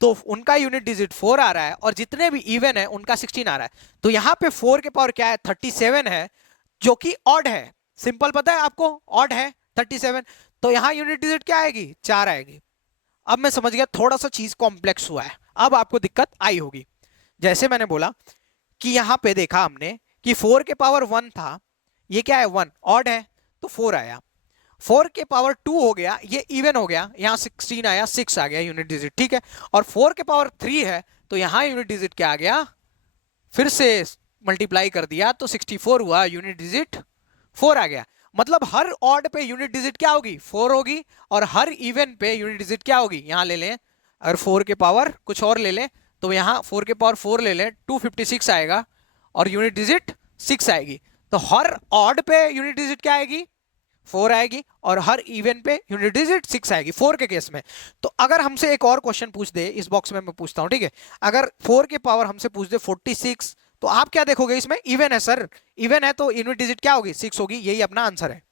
तो उनका यूनिट डिजिट 4 आ रहा है, और जितने भी इवन है उनका 16 आ रहा है। तो यहां पे 4 के पावर क्या है 37 है, जो कि ऑड है। सिंपल पता है आपको, ऑड है 37। तो यहां यूनिट डिजिट क्या आएगी 4 आएगी। अब मैं समझ गया, थोड़ा सा चीज कॉम्प्लेक्स हुआ है, अब आपको दिक्कत आई होगी। जैसे मैंने बोला कि यहां पे देखा हमने कि 4 के पावर 1 था, ये क्या है 1, ऑड है तो 4 आया। 4 के पावर 2 हो गया, ये इवन हो गया, यहां 16 आया, 6 आ गया यूनिट डिजिट, ठीक है। और 4 के पावर 3 है तो यहां यूनिट डिजिट क्या आ गया, फिर से मल्टीप्लाई कर दिया तो 64 हुआ, यूनिट डिजिट 4 आ गया। मतलब हर ऑड पे यूनिट डिजिट क्या होगी, 4 होगी, और हर इवन पे यूनिट डिजिट क्या होगी, यहां ले लें अगर 4 के पावर कुछ और ले लें तो यहां 4 के पावर 4 ले लें, 256 आएगा और यूनिट डिजिट 6 आएगी। तो हर ऑड पे यूनिट डिजिट क्या आएगी, 4 आएगी, और हर इवन पे यूनिट डिजिट 6 आएगी 4 के केस में। तो अगर हमसे एक और क्वेश्चन पूछ दे, इस बॉक्स में मैं पूछता हूं, ठीक है, अगर 4 के पावर हमसे पूछ दे 46, तो आप क्या देखोगे, इसमें इवन है सर, इवन है तो यूनिट डिजिट क्या होगी, 6 होगी, यही अपना आंसर है।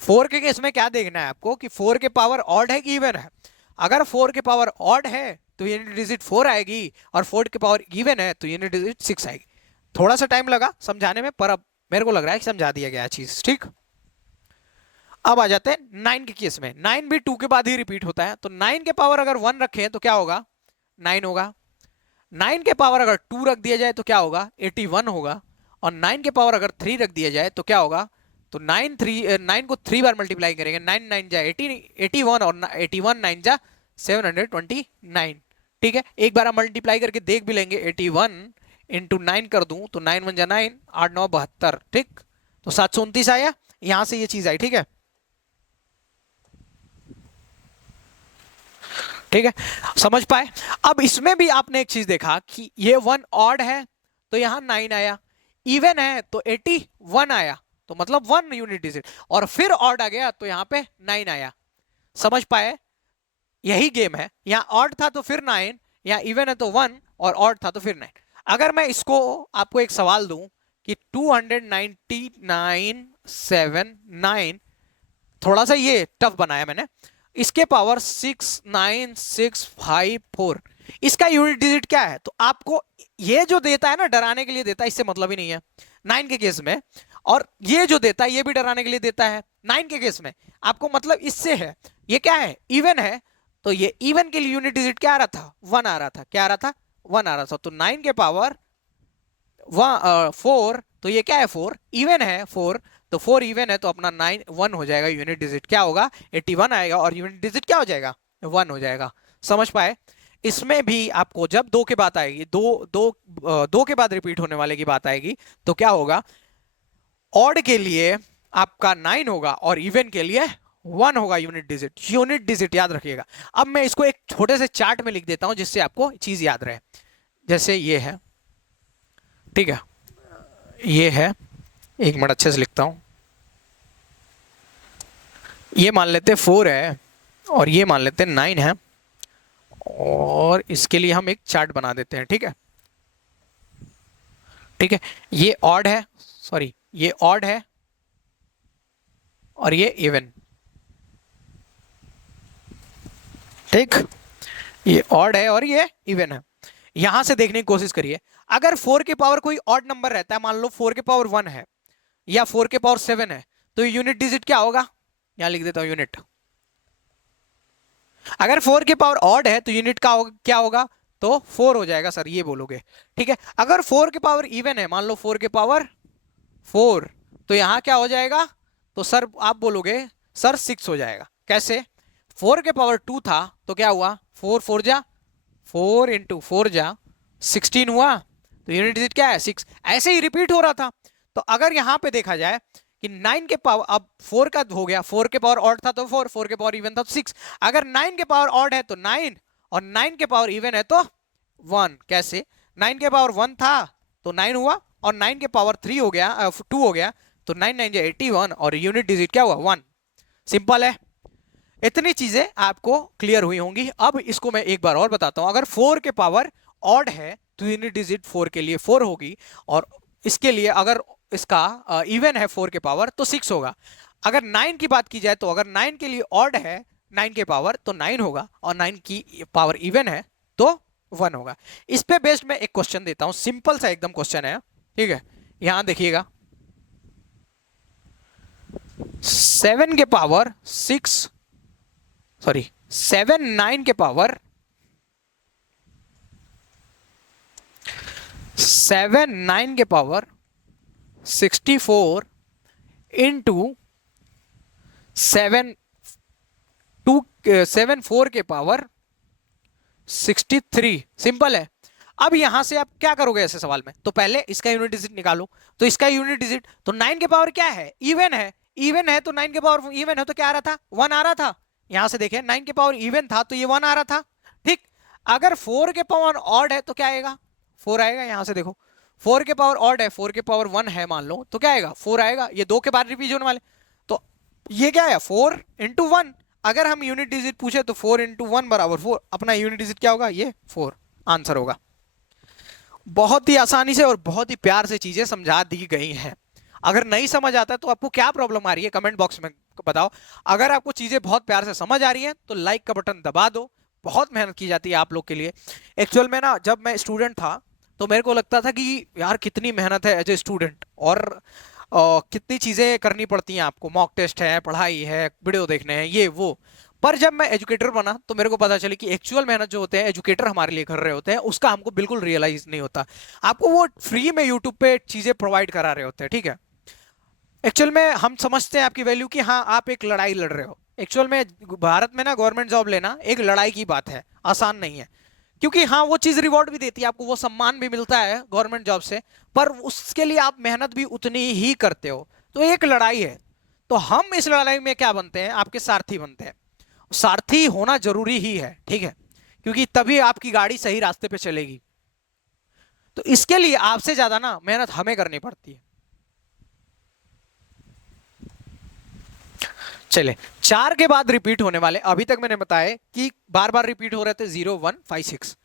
4 के केस में क्या देखना है आपको कि 4 के पावर ऑड है कि इवन है। अगर 4 के पावर ऑड है तो यूनिट डिजिट 4 आएगी, और 4 के पावर इवन है तो यूनिट डिजिट 6 आएगी। थोड़ा सा टाइम लगा समझाने में, पर अब मेरे को लग रहा है कि समझा दिया गया चीज, ठीक। अब आ जाते हैं 9 के केस में। 9 भी 2 के बाद ही रिपीट होता है, तो 9 के पावर अगर 1 रखें तो क्या होगा, 9 होगा। 9 के पावर अगर 2 रख दिया जाए तो क्या होगा, 81 होगा। और 9 के पावर अगर 3 रख दिया जाए तो क्या होगा, तो 9 को 3 बार मल्टीप्लाई करेंगे, 9 9 जा 81, और 81 9 जा 729, ठीक है। एक बार हम मल्टीप्लाई करके देख भी लेंगे, 81 इंटू 9 कर दूं तो 9 1 जा 9, 8 9 72, ठीक। तो 729 आया, यहां से ये चीज आई, ठीक है, ठीक है, समझ पाए। अब इसमें भी आपने एक चीज देखा कि ये 1 ऑड है तो यहां 9 आया, इवन है तो 81 आया, तो मतलब 1 यूनिट डिजिट, और फिर ऑड आ गया तो यहां पे 9 आया। समझ पाए, यही गेम है, यहां ऑड था तो फिर 9, यहां इवन है तो 1, और ऑड था तो फिर 9। अगर मैं इसको आपको एक सवाल दूं कि 299 थोड़ा सा ये टफ बनाया मैंने, इसके पावर 69654, इसका यूनिट डिजिट क्या है, तो आपको ये जो देता है ना, डराने के लिए देता है, इससे मतलब ही नहीं है 9 के केस में। और ये जो देता है ये भी डराने के लिए देता है 9 के केस में, आपको मतलब इससे है, ये क्या है, इवन है, तो ये इवन के लिए यूनिट डिजिट क्या आ रहा था, 1 आ रहा था, क्या आ रहा था, 1 आ रहा था। तो 9 के पावर 4, तो ये क्या है, 4 इवन है, 4, तो 4 इवन है तो अपना 9 1 हो जाएगा, यूनिट डिजिट क्या होगा, 81 आएगा, और यूनिट डिजिट क्या हो जाएगा, 1 हो जाएगा। समझ पाए। इसमें भी आपको जब 2 के बाद आएगी, दो के बाद रिपीट होने वाले की बात आएगी, तो क्या होगा, ऑड के लिए आपका 9 होगा और इवन के लिए 1 होगा यूनिट डिजिट, यूनिट डिजिट याद रखिएगा। अब मैं इसको एक छोटे से चार्ट में लिख देता हूं जिससे आपको चीज याद रहे। जैसे ये है, ठीक है, ये है, एक मिनट अच्छे से लिखता हूं, ये मान लेते 4 है और ये मान लेते 9 है, और इसके लिए हम एक चार्ट बना देते हैं, ठीक है, ठीक है। ये ऑड है, सॉरी ये ऑड है और ये इवन, ठीक, ये ऑड है और ये इवन है। यहां से देखने की कोशिश करिए, अगर 4 के पावर कोई ऑड नंबर रहता है, मान लो 4 के पावर 1 है या 4 के पावर 7 है, तो यूनिट डिजिट क्या होगा, यहां लिख देता हूं यूनिट। अगर 4 के पावर ऑड है तो यूनिट का क्या होगा, तो 4 हो जाएगा सर, ये बोलोगे, ठीक है। अगर 4 के पावर इवन है, मान लो 4 के पावर 4, तो यहां क्या हो जाएगा, तो सर आप बोलोगे सर 6 हो जाएगा। कैसे, 4 के पावर 2 था तो क्या हुआ, 4 4 जा 4 इंटू 4 जा 16 हुआ, तो यूनिट डिजिट क्या है, 6। ऐसे ही रिपीट हो रहा था। तो अगर यहां पे देखा जाए कि 9 के पावर, अब 4 का हो गया, 4 के पावर ऑड था तो 4, 4 के पावर इवन था तो 6। अगर 9 के पावर ऑड है तो 9, और 9 के पावर इवन है तो 1। कैसे, 9 के पावर 1 था तो 9 हुआ, और 9 के पावर 3 हो गया, 2 हो गया, तो 9 9 81, और यूनिट डिजिट क्या हुआ, 1। सिंपल है। इतनी चीजें आपको क्लियर हुई होंगी। अब इसको मैं एक बार और बताता हूं, अगर 4 के पावर ऑड है तो यूनिट डिजिट 4 के लिए 4 होगी, और इसके लिए अगर इसका इवन है 4 के पावर तो 6 होगा। अगर 9 की बात की जाए तो अगर 9 के लिए ऑड है 9 के पावर तो 9 होगा, और 9 की पावर इवन है तो 1 होगा। इस पे बेस्ड मैं एक क्वेश्चन देता हूं, सिंपल सा एकदम क्वेश्चन है, ठीक है। यहां देखिएगा, 7 के पावर 6, सॉरी 7 9 के पावर 7 9 के पावर 64 इंटू 7 7 4 के पावर 63। सिंपल है। अब यहां से आप क्या करोगे ऐसे सवाल में, तो पहले इसका यूनिट डिजिट निकालो। तो इसका यूनिट डिजिट तो 9 के पावर क्या है, इवन है। इवन है तो 9 के पावर इवन है तो क्या आ रहा था, 1 आ रहा था। यहां से देखें 9 के पावर इवन था तो ये 1 आ रहा था। ठीक, अगर 4 के पावर ऑड है तो क्या आएगा, 4 आएगा। यहां से देखो 4 के पावर ऑड है, 4 के पावर 1 है मान लो, तो क्या आएगा, 4 आएगा। ये 2 के बाद रिपीट होने वाले, तो ये क्या है 4 इंटू 1। अगर हम यूनिट डिजिट पूछे तो 4 इंटू 1 बराबर 4। अपना यूनिट डिजिट क्या होगा, ये 4 आंसर होगा। बहुत ही आसानी से और बहुत ही प्यार से चीजें समझा दी गई हैं। अगर नहीं समझ आता तो आपको क्या प्रॉब्लम आ रही है कमेंट बॉक्स में बताओ। अगर आपको चीजें बहुत प्यार से समझ आ रही हैं तो लाइक का बटन दबा दो। बहुत मेहनत की जाती है आप लोग के लिए। एक्चुअल में ना जब मैं स्टूडेंट था तो मेरे को लगता था कि यार कितनी मेहनत है एज ए स्टूडेंट, और कितनी चीजें करनी पड़ती हैं आपको, मॉक टेस्ट है, पढ़ाई है, वीडियो देखने हैं, ये वो। पर जब मैं एजुकेटर बना तो मेरे को पता चली कि एक्चुअल मेहनत जो होते हैं एजुकेटर हमारे लिए कर रहे होते हैं उसका हमको बिल्कुल रियलाइज नहीं होता। आपको वो फ्री में यूट्यूब पे चीजें प्रोवाइड करा रहे होते हैं, ठीक है। एक्चुअल में हम समझते हैं आपकी वैल्यू कि हाँ आप एक लड़ाई लड़ रहे हो। एक्चुअल में भारत में ना गवर्नमेंट जॉब लेना एक लड़ाई की बात है, आसान नहीं है। क्योंकि हाँ वो चीज रिवॉर्ड भी देती है आपको, वो सम्मान भी मिलता है गवर्नमेंट जॉब से, पर उसके लिए आप मेहनत भी उतनी ही करते हो। तो एक लड़ाई है। तो हम इस लड़ाई में क्या बनते हैं, आपके सारथी बनते हैं। सारथी होना जरूरी ही है, ठीक है, क्योंकि तभी आपकी गाड़ी सही रास्ते पे चलेगी। तो इसके लिए आपसे ज्यादा ना मेहनत हमें करनी पड़ती है। चले, 4 के बाद रिपीट होने वाले, अभी तक मैंने बताया कि बार बार रिपीट हो रहे थे 0 1 5 6।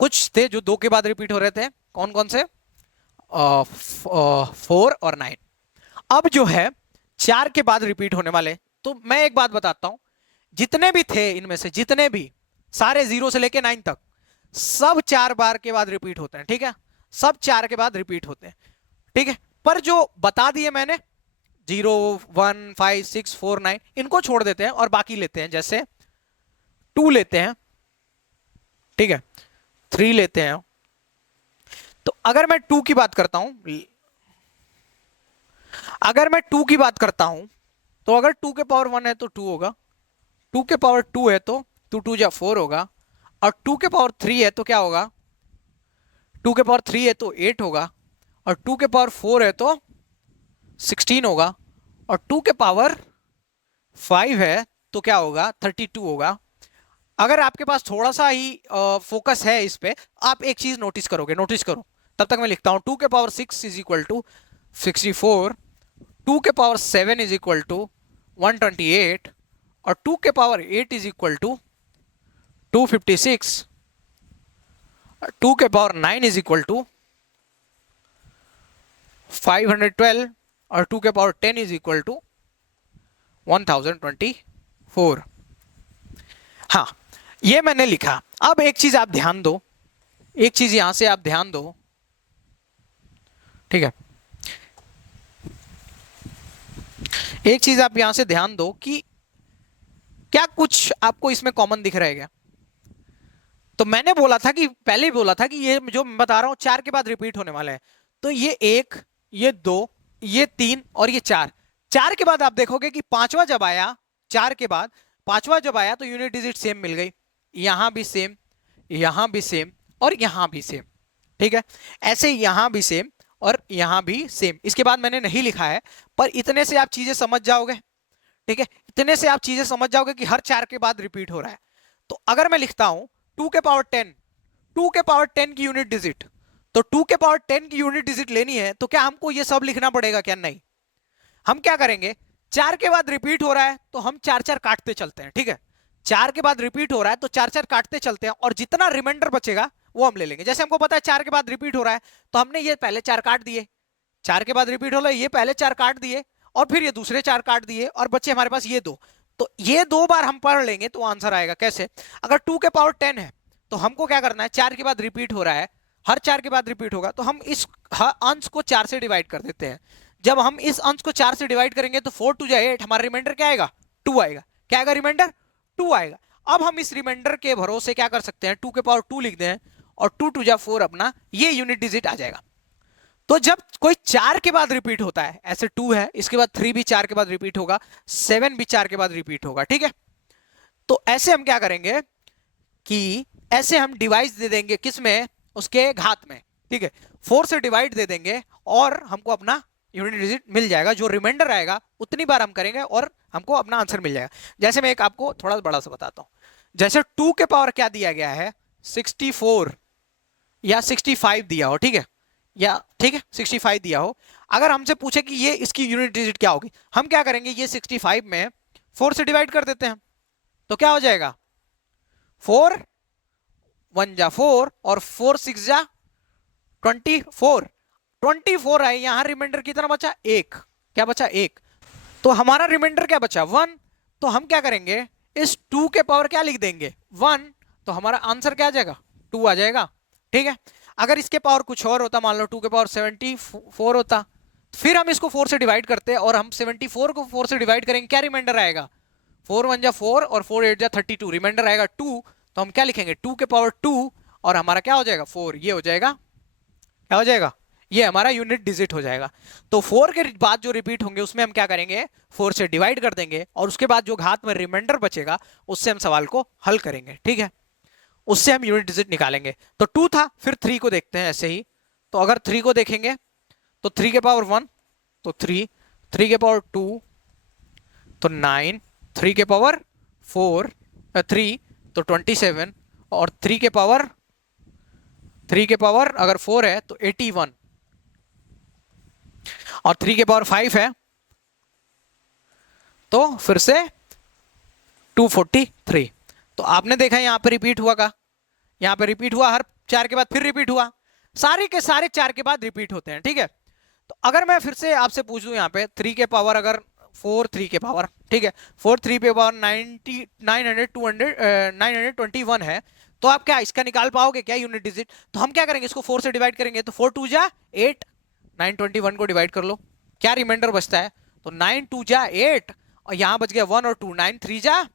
कुछ थे जो 2 के बाद रिपीट हो रहे थे, कौन कौन से, 4 और 9। अब जो है 4 के बाद रिपीट होने वाले, तो मैं एक बात बताता हूं, जितने भी थे इनमें से, जितने भी सारे 0 से लेके 9 तक, सब 4 बार के बाद रिपीट होते हैं, ठीक है। सब 4 के बाद रिपीट होते हैं, ठीक है। पर जो बता दिए मैंने 0 1 5 6 4 9, इनको छोड़ देते हैं और बाकी लेते हैं। जैसे 2 लेते हैं, ठीक है, 3 लेते हैं। तो अगर मैं 2 की बात करता हूं, अगर मैं 2 की बात करता हूं, तो अगर 2 के पावर 1 है तो 2 होगा, 2 के पावर 2 है तो 2 2 जा 4 होगा, और 2 के पावर 3 है तो क्या होगा, 2 के पावर 3 है तो 8 होगा, और 2 के पावर 4 है तो 16 होगा, और 2 के पावर 5 है तो क्या होगा, 32 होगा। अगर आपके पास थोड़ा सा ही फोकस है इस पे, आप एक चीज नोटिस करोगे, नोटिस करो। तब तक मैं लिखता हूं, 2 के पावर 6 इज इक्वल टू 64, 2 के पावर 7 इज इक्वल टू 128, और 2 के पावर 8 इज इक्वल टू 256, 2 के पावर 9 इज इक्वल टू 512, और 2 के पावर 10 इज इक्वल टू 1024। हाँ, ये मैंने लिखा। अब एक चीज आप ध्यान दो, एक चीज यहां से आप ध्यान दो, ठीक है। एक चीज आप यहां से ध्यान दो कि क्या कुछ आपको इसमें कॉमन दिख रहा है क्या। तो मैंने बोला था कि पहले ही बोला था कि ये जो मैं बता रहा हूं 4 के बाद रिपीट होने वाला है। तो ये 1, ये 2, ये 3 और ये 4। 4 के बाद आप देखोगे कि पांचवा जब आया, 4 के बाद पांचवा जब आया तो यूनिट डिजिट सेम मिल गई। यहां भी सेम, यहां भी सेम, और यहां भी सेम, ठीक है। ऐसे यहां भी सेम और यहां भी सेम। इसके बाद मैंने नहीं लिखा है, पर इतने से आप चीजें समझ जाओगे, ठीक है। इतने से आप चीजें समझ जाओगे कि हर 4 के बाद रिपीट हो रहा है। तो अगर मैं लिखता हूं 2 के पावर 10, 2 के पावर 10 की यूनिट डिजिट, तो 2 के पावर 10 की यूनिट डिजिट लेनी है तो क्या हमको ये सब लिखना पड़ेगा क्या, नहीं। हम क्या करेंगे, 4 के बाद रिपीट हो रहा है तो हम 4 4 काटते चलते हैं, ठीक है। 4 के बाद रिपीट हो रहा है तो 4 4 काटते चलते हैं, और जितना रिमाइंडर बचेगा वो हम ले लेंगे। जैसे हमको पता है 4 के बाद रिपीट हो रहा है तो हमने ये पहले 4 काट दिए, 4 के बाद रिपीट हो रहा है ये पहले 4 काट दिए, और फिर ये दूसरे 4 काट दिए, और बचे हमारे पास ये 2। तो ये 2 बार हम पढ़ लेंगे तो आंसर आएगा। कैसे, अगर 2 के पावर 10 है तो हमको क्या करना है, 4 के बाद रिपीट हो रहा है, हर 4 के बाद रिपीट होगा तो हम इस अंश को 4 से डिवाइड कर देते हैं। जब हम इस अंश को 4 से डिवाइड करेंगे तो 4 2 8, हमारा रिमाइंडर क्या आएगा, 2 आएगा। क्या आएगा, रिमाइंडर 2 आएगा। अब हम इस रिमाइंडर के भरोसे क्या कर सकते हैं, 2 के पावर 2 लिख दें, और 2 2 4 अपना ये यूनिट डिजिट आ जाएगा। तो जब कोई 4 के बाद रिपीट होता है, ऐसे 2 है, इसके बाद 3 भी 4 के बाद रिपीट होगा, 7 भी 4 के बाद रिपीट होगा, ठीक है। तो ऐसे हम क्या करेंगे कि ऐसे हम डिवाइस दे देंगे किसमें, उसके घात में, ठीक है। 4 से डिवाइड दे देंगे और हमको अपना यूनिट डिजिट मिल जाएगा। जो रिमाइंडर आएगा उतनी बार हम करेंगे और हमको अपना आंसर मिल जाएगा। जैसे मैं एक आपको थोड़ा बड़ा सा बताता हूं, जैसे 2 के पावर क्या दिया गया है, 64 या 65 दिया हो, ठीक है, या ठीक है 65 दिया हो। अगर हमसे पूछे कि ये इसकी यूनिट डिजिट क्या होगी, हम क्या करेंगे, ये 65 में 4 से डिवाइड कर देते हैं, तो क्या हो जाएगा, 4 1 जा 4 और 4 6 जा 24, 24 आए। यहां रिमाइंडर कितना बचा, एक, क्या बचा, एक। तो हमारा रिमाइंडर क्या बचा, 1। तो हम क्या करेंगे, इस 2 के पावर क्या लिख देंगे, 1। तो हमारा आंसर क्या आ जाएगा, 2 आ जाएगा, ठीक है। अगर इसके पावर कुछ और होता, मान लो 2 के पावर 74 होता, फिर हम इसको 4 से डिवाइड करते और हम 74 को 4 से डिवाइड करेंगे, क्या रिमाइंडर आएगा, 4 1 जा 4 और 4 8 जा 32, रिमाइंडर आएगा 2। तो हम क्या लिखेंगे, 2 के पावर 2 और हमारा क्या हो जाएगा, 4। ये हो जाएगा, क्या हो जाएगा, ये हमारा यूनिट डिजिट हो जाएगा। तो 4 के बाद जो रिपीट होंगे उसमें हम क्या करेंगे, 4 से डिवाइड कर देंगे और उसके बाद जो घात में रिमाइंडर बचेगा उससे हम सवाल को हल करेंगे, ठीक है। उससे हम यूनिट डिजिट निकालेंगे। तो 2 था, फिर 3 को देखते हैं ऐसे ही। तो अगर 3 को देखेंगे तो 3 के पावर 1 तो 3, 3 के पावर 2 तो 9, 3 के पावर 4 3 तो 27 और 3 के पावर अगर 4 है तो 81 और 3 के पावर 5 है तो फिर से 243। तो आपने देखा यहां पे रिपीट हुआ का, यहां पे रिपीट हुआ, हर 4 के बाद फिर रिपीट हुआ, सारे के सारे 4 के बाद रिपीट होते हैं, ठीक है। तो अगर मैं फिर से आपसे पूछ दूं, यहां पे 3 के पावर अगर 4 3 के पावर, ठीक है, 4 3 पे पावर 90 900 200 921 है, तो आप क्या इसका निकाल पाओगे क्या यूनिट डिजिट। तो हम क्या करेंगे, इसको 4 से डिवाइड करेंगे, तो 4 2 जा 8, 921 को डिवाइड कर लो, क्या रिमाइंडर बचता है, तो 9 2 जा 8 और यहां बच गया 1 और 2, 9 3 जा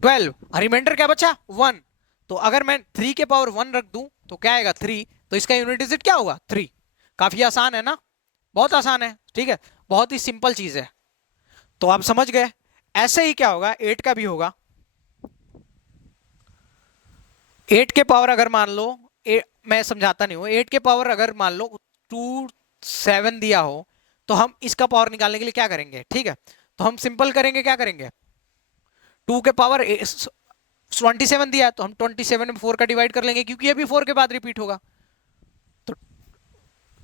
12, रिमाइंडर क्या बचा 1। तो अगर मैं 3 के पावर 1 रख दूं तो क्या आएगा 3, तो इसका यूनिट डिजिट क्या होगा 3। काफी आसान है ना, बहुत आसान है, ठीक है, बहुत ही सिंपल चीज है। तो आप समझ गए। ऐसे ही क्या होगा, 8 का भी होगा। 8 के पावर अगर मान लो, मैं समझाता नहीं हूं, 8 के पावर अगर मान लो 2 7 दिया हो तो हम इसका पावर निकालने के लिए क्या करेंगे, ठीक है। तो हम सिंपल करेंगे, क्या करेंगे, 2 के पावर 27 दिया है तो हम 27 में 4 का डिवाइड कर लेंगे, क्योंकि ये भी 4 के बाद रिपीट होगा। तो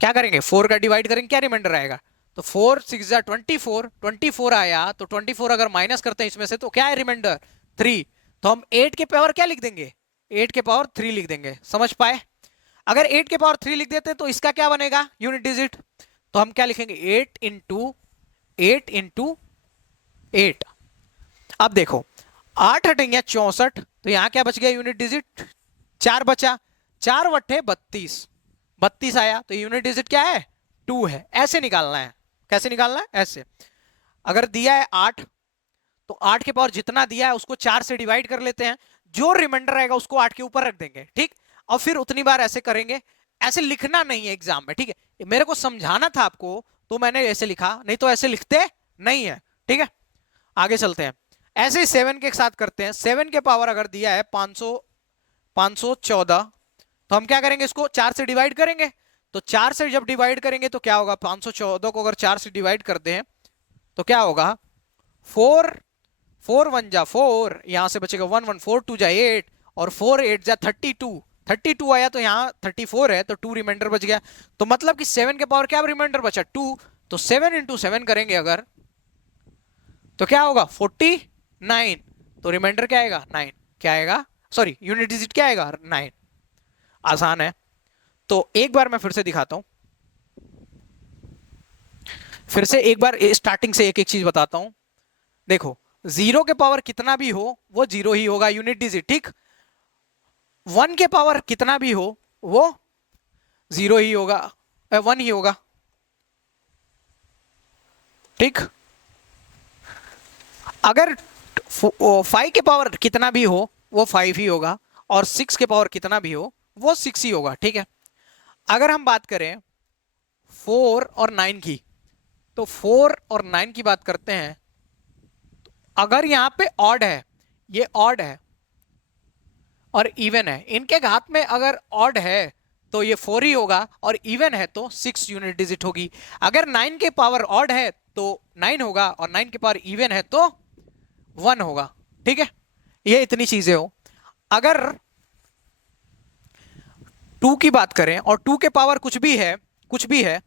क्या करेंगे, 4 का डिवाइड करेंगे, क्या रिमाइंडर आएगा, तो 4 6 जा 24, 24 आया तो 24 अगर माइनस करते हैं इसमें से तो क्या है रिमाइंडर 3। तो हम 8 के पावर क्या लिख देंगे, 8 के पावर 3 लिख देंगे, समझ पाए। अगर 8 के पावर 3 लिख देते हैं तो इसका क्या बनेगा यूनिट डिजिट, तो हम क्या लिखेंगे, 8 इंटू 8 इंटू 8। अब देखो 8 हटेंगे 64, तो यहां क्या बच गया यूनिट डिजिट, 4 बचा, 4 बट्टे 32, 32 आया, तो यूनिट डिजिट क्या है 2 है। ऐसे निकालना है, कैसे निकालना है, ऐसे। अगर दिया है 8 तो 8 के पावर जितना दिया है उसको 4 से डिवाइड कर लेते हैं, जो रिमाइंडर आएगा उसको 8 के ऊपर रख देंगे, ठीक। और फिर उतनी बार ऐसे करेंगे। ऐसे लिखना नहीं है एग्जाम में, ठीक है, मेरे को समझाना था आपको तो मैंने ऐसे लिखा, नहीं तो ऐसे लिखते नहीं है, ठीक है। आगे चलते हैं। ऐसे ही 7 के साथ करते हैं। 7 के पावर अगर दिया है 514 तो हम क्या करेंगे, इसको 4 से डिवाइड करेंगे। तो 4 से जब डिवाइड करेंगे तो क्या होगा, 514 को अगर 4 से डिवाइड करते हैं तो क्या होगा, 4 4 1 जा 4, यहां से बचेगा 1 1 4 2 जा 8 और 4 8 जा 32, 32 आया तो यहाँ 34 है तो 2 रिमाइंडर बच गया। तो मतलब कि 7 के पावर क्या रिमाइंडर बचा 2, तो 7 इंटू 7 करेंगे अगर तो क्या होगा 49, तो रिमाइंडर क्या आएगा 9, क्या आएगा, सॉरी यूनिट डिजिट क्या आएगा 9। आसान है। तो एक बार मैं फिर से दिखाता हूं, फिर से एक बार स्टार्टिंग से एक एक चीज बताता हूं। देखो 0 के पावर कितना भी हो वो 0 ही होगा यूनिट डिजिट, ठीक। 1 के पावर कितना भी हो वो 0 ही होगा, 1 ही होगा, ठीक। अगर 5 के पावर कितना भी हो वो 5 ही होगा और 6 के पावर कितना भी हो वो 6 ही होगा, ठीक है। अगर हम बात करें 4 और 9 की, तो 4 और 9 की बात करते हैं, अगर यहां पे ऑड है, ये ऑड है और इवन है, इनके घात में अगर ऑड है तो ये 4 ही होगा, और इवन है तो 6 यूनिट डिजिट होगी। अगर 9 के पावर ऑड है तो 9 होगा, और 9 के पावर इवन है तो 1 होगा। ठीक है, ये इतनी चीजें हो। अगर 2 की बात करें और 2 के पावर कुछ भी है,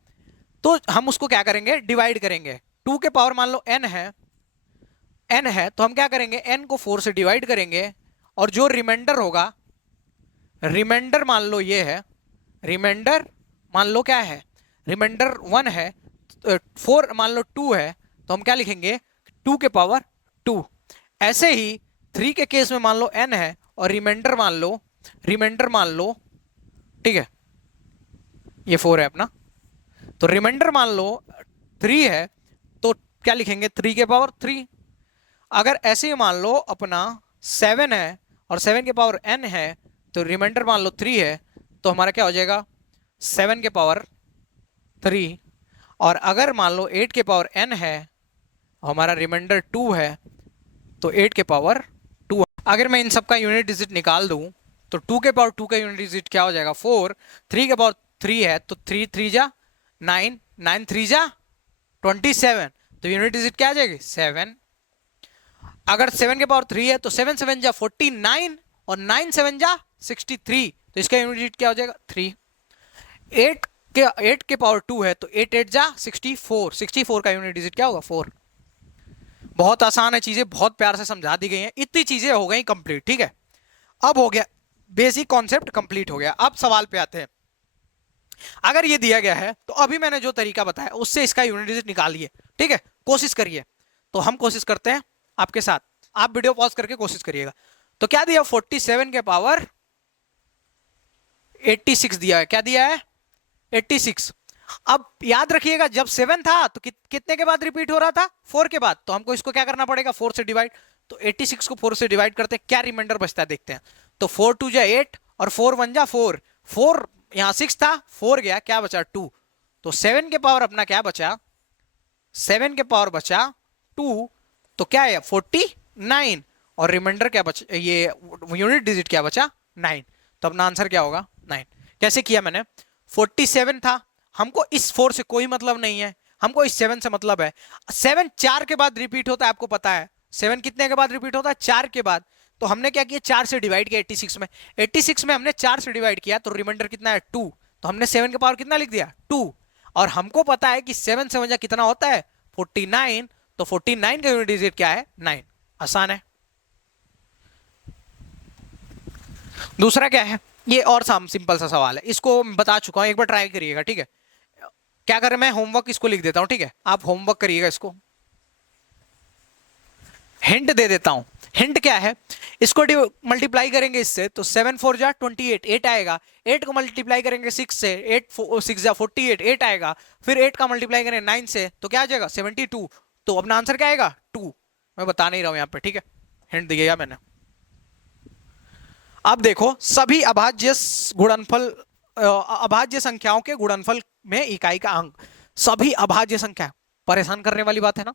तो हम उसको क्या करेंगे, डिवाइड करेंगे। 2 के पावर मान लो n है, तो हम क्या करेंगे, n को 4 से डिवाइड करेंगे, और जो रिमाइंडर होगा, रिमाइंडर मान लो ये है, रिमाइंडर मान लो क्या है, रिमाइंडर 1 है, 4 मान लो 2 है, तो हम क्या लिखेंगे, 2 के पावर 2। ऐसे ही 3 के केस में मान लो n है और रिमाइंडर मान लो, ठीक है, ये 4 है अपना, तो रिमाइंडर मान लो 3 है, तो क्या लिखेंगे, 3 के पावर 3। अगर ऐसे ही मान लो अपना 7 है और 7 के पावर n है, तो रिमाइंडर मान लो 3 है, तो हमारा क्या हो जाएगा, 7 के पावर 3। और अगर मान लो 8 के पावर n है, हमारा रिमाइंडर 2 है, तो 8 के पावर 2। अगर मैं इन सब का यूनिट डिजिट निकाल दूं, तो 2 के पावर 2 का यूनिट डिजिट क्या हो जाएगा, 4। 3 के पावर 3 है, तो 3 3 जा 9, 9 3 जा 27, तो यूनिट डिजिट क्या आ जाएगी, 7। अगर 7 के पावर 3 है, तो 7 7 जा 49, और 9 7 जा 63, तो इसका यूनिट डिजिट क्या हो जाएगा, 3। 8 के पावर 2 है, तो 8 8 जा 64, 64 का यूनिट डिजिट क्या होगा, 4। बहुत आसान है, चीजें बहुत प्यार से समझा दी गई हैं, इतनी चीजें हो गई कंप्लीट। ठीक है, अब हो गया बेसिक कॉन्सेप्ट कंप्लीट हो गया। अब सवाल पे आते हैं। अगर ये दिया गया है, तो अभी मैंने जो तरीका बताया उससे इसका यूनिट डिजिट निकालिए। ठीक है, कोशिश करिए। तो हम कोशिश करते हैं आपके साथ, आप वीडियो पॉज करके कोशिश करिएगा। तो क्या दिया, 47 के पावर 86 दिया है। क्या दिया है, 86। अब याद रखिएगा, जब 7 था तो कितने के बाद रिपीट हो रहा था, 4 के बाद, तो हमको इसको क्या करना पड़ेगा, 4 से डिवाइड। तो 86 को 4 से डिवाइड करते हैं, क्या रिमाइंडर बचता है देखते हैं। तो 4 2 जा 8 और 4 1 जा 4, 4 यहां 6 था, 4 गया, क्या बचा 2। तो 7 के पावर अपना क्या बचा, 7 के पावर बचा 2, तो क्या है 49, और रिमाइंडर क्या बचा, ये यूनिट डिजिट क्या बचा, 9। तो अपना आंसर क्या होगा, 9। कैसे किया मैंने, 47 था, हमको इस 4 से कोई मतलब नहीं है, हमको इस 7 से मतलब है। 7 4 के बाद रिपीट होता है, आपको पता है 7 कितने के बाद रिपीट होता है, 4 के बाद। तो हमने क्या किया, 4 से डिवाइड किया 86 में, 86 में हमने 4 से डिवाइड किया, तो रिमाइंडर कितना है 2, तो हमने 7 के पावर कितना लिख दिया 2। और हमको पता है कि 7 से वजह कितना होता है 49, तो 49 का यूनिट डिजिट क्या है, 9। आसान है। दूसरा क्या है, ये और सिंपल सा सवाल है, इसको मैं बता चुका हूं, एक बार ट्राई करिएगा। ठीक है, क्या करें, मैं होमवर्क इसको लिख देता हूं, ठीक है, आप होमवर्क करिएगा। इसको हिंट दे देता हूं। हिंट क्या है, इसको मल्टीप्लाई करेंगे इससे, तो 7 4 जा 28, 8 आएगा। 8 को मल्टीप्लाई करेंगे 6 से, 8 6 जा 48, 8 आएगा। फिर 8 का मल्टीप्लाई करेंगे 9 से, तो क्या आ जाएगा 72। तो अपना आंसर क्या आएगा 2। मैं बता नहीं रहा हूं यहाँ पे, ठीक है, हिंट दिया मैंने। अब देखो, सभी अभाज्य गुणनफल, अभाज्य संख्याओं के गुणनफल में इकाई का अंक, सभी अभाज्य संख्या, परेशान करने वाली बात है ना,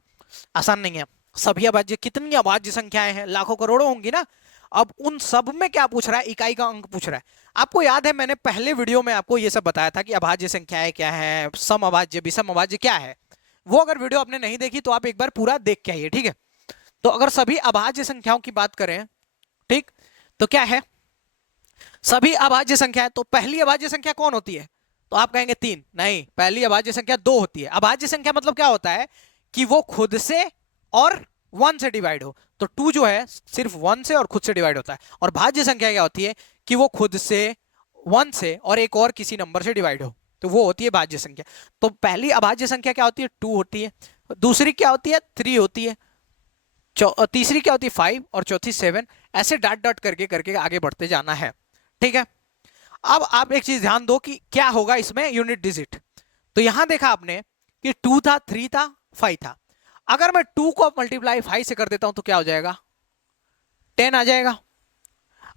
आसान नहीं है। सभी अभाज्य, कितनी अभाज्य संख्याएं हैं, लाखों करोड़ों होंगी ना। अब उन सब में क्या पूछ रहा है, इकाई का अंक पूछ रहा है। आपको याद है, मैंने पहले वीडियो में आपको ये सब बताया था कि अभाज्य संख्याएं क्या है, सम अभाज्य विषम अभाज्य क्या है। वो अगर वीडियो आपने नहीं देखी तो आप एक बार पूरा देख के आइए। ठीक है, तो अगर सभी अभाज्य संख्याओं की बात करें, ठीक, तो क्या है, सभी अभाज्य संख्या है, तो पहली अभाज्य संख्या कौन होती है, तो आप कहेंगे 3, नहीं, पहली अभाज्य संख्या 2 होती है। अभाज्य संख्या मतलब क्या होता है कि वो खुद से और 1 से डिवाइड हो। तो 2 जो है सिर्फ 1 से और खुद से डिवाइड होता है। और भाज्य संख्या क्या होती है कि वो खुद से, 1 से और एक और किसी नंबर से डिवाइड हो, तो वो होती है भाज्य संख्या। तो पहली अभाज्य संख्या क्या होती है, 2 होती है। दूसरी क्या होती है, 3 होती है। तीसरी क्या होती है, 5, और चौथी 7। ऐसे डॉट डॉट करके करके आगे बढ़ते जाना है। ठीक है, अब आप एक चीज ध्यान दो कि क्या होगा इसमें यूनिट डिजिट। तो यहां देखा आपने कि 2 था, 3 था, 5 था। अगर मैं 2 को मल्टीप्लाई 5 से कर देता हूं तो क्या हो जाएगा, 10 आ जाएगा।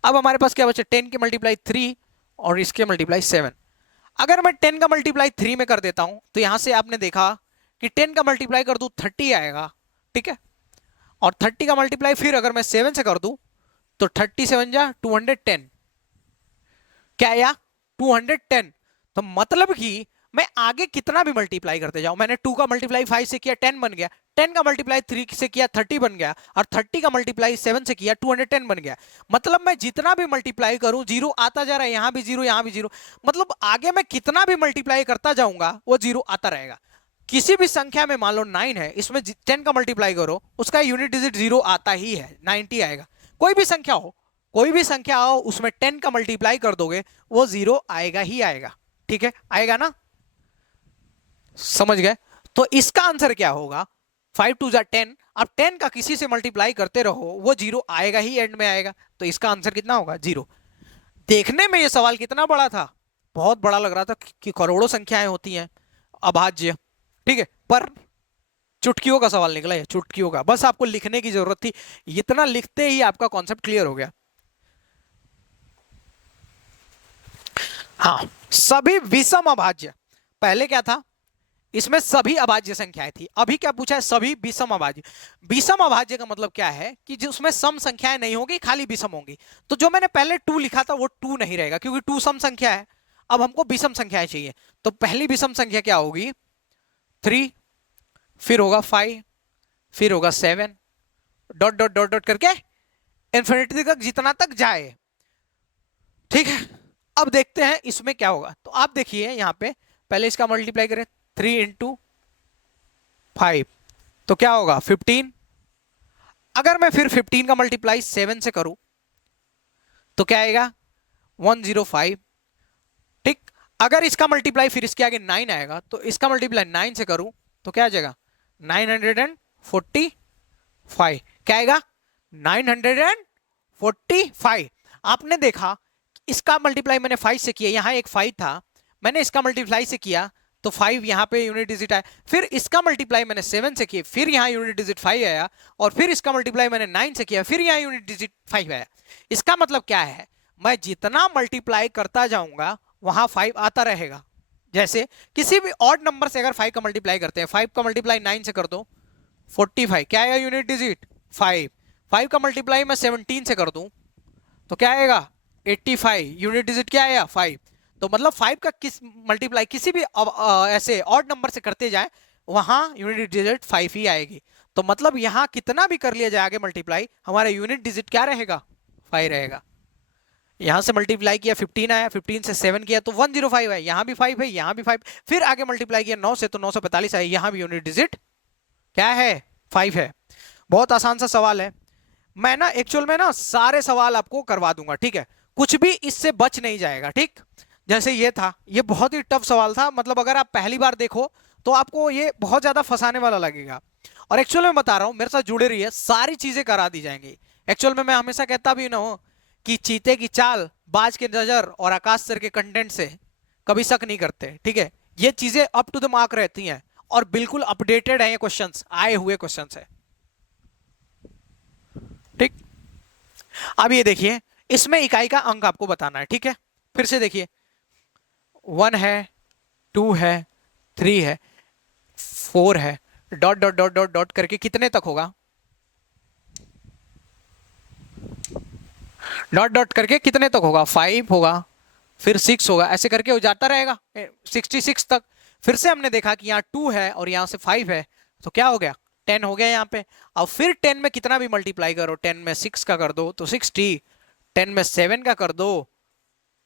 अब हमारे पास क्या बचा, 10 के मल्टीप्लाई 3 और इसके मल्टीप्लाई 7। अगर मैं 10 का मल्टीप्लाई 3 में कर देता हूं तो यहां से आपने देखा कि 10 का मल्टीप्लाई कर दूं 30 आएगा, ठीक है। और 30 का मल्टीप्लाई फिर अगर मैं 7 से कर दूं तो 37 जा 210, क्या आया 210। तो मतलब कि मैं आगे कितना भी मल्टीप्लाई करते जाऊं, मैंने 2 का मल्टीप्लाई 5 से किया 10 बन गया, 10 का मल्टीप्लाई 3 से किया 30 बन गया, और 30 का मल्टीप्लाई 7 से किया 210 बन गया। मतलब मैं जितना भी मल्टीप्लाई करूं जीरो आता जा रहा है, यहां भी जीरो यहां भी जीरो, मतलब आगे मैं कितना भी मल्टीप्लाई करता जाऊंगा वो जीरो आता रहेगा। किसी भी संख्या में मान लो 9 है, इसमें 10 का मल्टीप्लाई करो उसका यूनिट डिजिट जीरो आता ही है, 90 आएगा। कोई भी संख्या हो, कोई भी संख्या हो उसमें 10 का मल्टीप्लाई कर दोगे वो जीरो आएगा ही आएगा, ठीक है, आएगा ना, समझ गए। तो इसका आंसर क्या होगा, 5 2 जा 10। अब 10 का किसी से मल्टीप्लाई करते रहो वो जीरो आएगा ही, एंड में आएगा। तो इसका आंसर कितना होगा, जीरो। देखने में ये सवाल कितना बड़ा था, बहुत बड़ा लग रहा था कि करोड़ों संख्याएं होती हैं अभाज्य, ठीक है, पर चुटकियों का सवाल निकला है, चुटकियों का। बस आपको लिखने की जरूरत थी, इतना लिखते ही आपका कॉन्सेप्ट क्लियर हो गया। हाँ, सभी विषम अभाज्य, पहले क्या था, इसमें सभी अभाज्य संख्याएं थी, अभी क्या पूछा है, सभी विषम अभाज्य। विषम अभाज्य का मतलब क्या है कि जिसमें सम संख्याएं नहीं होगी, खाली विषम होंगी। तो जो मैंने पहले 2 लिखा था वो 2 नहीं रहेगा, क्योंकि 2 सम संख्या है। अब हमको विषम संख्याएं चाहिए, तो पहली विषम संख्या क्या होगी, 3, फिर होगा 5, फिर होगा 7, डॉट डॉट डॉट डॉट करके इन्फिनिटी तक जितना तक जाए, ठीक है। अब देखते हैं इसमें क्या होगा। तो आप देखिए यहां पे पहले इसका मल्टीप्लाई करें, 3 इंटू 5 तो क्या होगा 15। अगर मैं फिर 15 का मल्टीप्लाई 7 से करूं तो क्या आएगा 105, ठीक। अगर इसका मल्टीप्लाई फिर इसके आगे 9 आएगा तो इसका मल्टीप्लाई 9 से करूं तो क्या आ जाएगा 945, क्या आएगा 945। आपने देखा इसका मल्टीप्लाई मैंने 5 से किया, यहां एक 5 था, मैंने इसका मल्टीप्लाई से किया तो 5 यहां पे यूनिट डिजिट आया, फिर इसका मल्टीप्लाई मैंने 7 से किया, फिर यहां यूनिट डिजिट 5 आया, और फिर इसका मल्टीप्लाई मैंने 9 से किया, फिर यहां यूनिट डिजिट 5 आया। इसका मतलब क्या है, मैं जितना मल्टीप्लाई करता जाऊंगा वहां 5 आता रहेगा। जैसे किसी भी ऑड नंबर से अगर 5 का मल्टीप्लाई करते हैं, 5 का मल्टीप्लाई 9 से कर दो 45, क्या आएगा यूनिट डिजिट 5। 5 का मल्टीप्लाई मैं 17 से कर दूं तो क्या आएगा 85, यूनिट डिजिट क्या आया 5। तो मतलब 5 का किस मल्टीप्लाई किसी भी ऐसे ऑड नंबर से करते जाए वहां यूनिट डिजिट 5 ही आएगी। तो मतलब यहां कितना भी कर लिया जाए आगे मल्टीप्लाई, हमारा यूनिट डिजिट क्या रहेगा 5 रहेगा। यहां से मल्टीप्लाई किया 15 आया, 15 से 7 किया तो 105 है, यहां भी 5 है, यहां भी 5, फिर आगे मल्टीप्लाई किया 9 से तो 945 आया, यहां भी यूनिट डिजिट क्या है 5 है। बहुत आसान सा सवाल है। मैं ना एक्चुअल में ना सारे सवाल आपको करवा दूंगा, ठीक है, कुछ भी इससे बच नहीं जाएगा, ठीक। जैसे ये था, ये बहुत ही टफ सवाल था, मतलब अगर आप पहली बार देखो तो आपको ये बहुत ज्यादा फंसाने वाला लगेगा। और एक्चुअल में बता रहा हूं, मेरे साथ जुड़े रहिए, सारी चीजें करा दी जाएंगी। एक्चुअल में मैं हमेशा कहता भी ना हो कि चीते की चाल, बाज के नजर और आकाश सर के कंटेंट से कभी शक नहीं करते, ठीक है। ये चीजें अप टू द मार्क रहती हैं और बिल्कुल अपडेटेड है, ये क्वेश्चंस आए हुए क्वेश्चंस है, ठीक। अब ये देखिए इसमें इकाई का अंक आपको बताना है, ठीक है। फिर से देखिए 1 है, 2 है, 3 है, 4 है, dot dot dot dot dot करके कितने तक होगा, डॉट डॉट करके कितने तक होगा 5 होगा, फिर 6 होगा, ऐसे करके हो जाता रहेगा 66 तक। फिर से हमने देखा कि यहाँ 2 है और यहाँ से 5 है तो क्या हो गया 10 हो गया यहाँ पे। अब फिर 10 में कितना भी मल्टीप्लाई करो, 10 में 6 का कर दो तो 60, 10 में 7 का कर दो,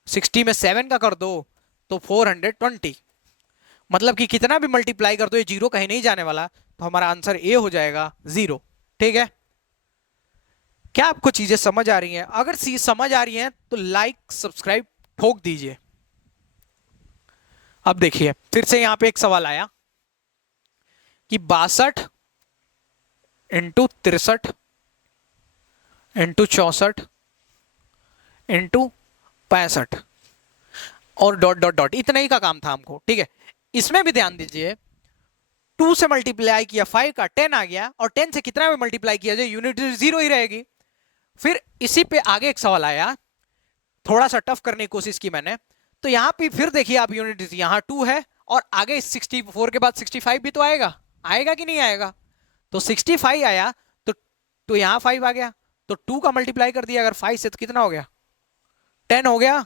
60 में 7 का कर दो तो 420। मतलब कि कितना भी मल्टीप्लाई कर दो ये जीरो कहीं नहीं जाने वाला, तो हमारा आंसर ए हो जाएगा 0, ठीक है। क्या आपको चीजें समझ आ रही हैं? अगर चीज समझ आ रही है तो लाइक सब्सक्राइब ठोक दीजिए। अब देखिए फिर से यहां पे एक सवाल आया कि 62 इंटू 63 इंटू 64 इंटू 65 और डॉट डॉट डॉट, इतना ही का काम था हमको, ठीक है। इसमें भी ध्यान दीजिए 2 से मल्टीप्लाई किया 5 का 10 आ गया, और 10 से कितना भी मल्टीप्लाई किया जाए यूनिट 0 ही रहेगी। फिर इसी पे आगे एक सवाल आया, थोड़ा सा टफ करने की कोशिश की मैंने, तो यहाँ पे फिर देखिए आप यूनिट डिजिट, यहाँ 2 है और आगे 64 के बाद 65 भी तो आएगा, आएगा कि नहीं आएगा? तो 65 आया तो यहाँ 5 आ गया, तो 2 का मल्टीप्लाई कर दिया अगर 5 से तो कितना हो गया? 10 हो गया।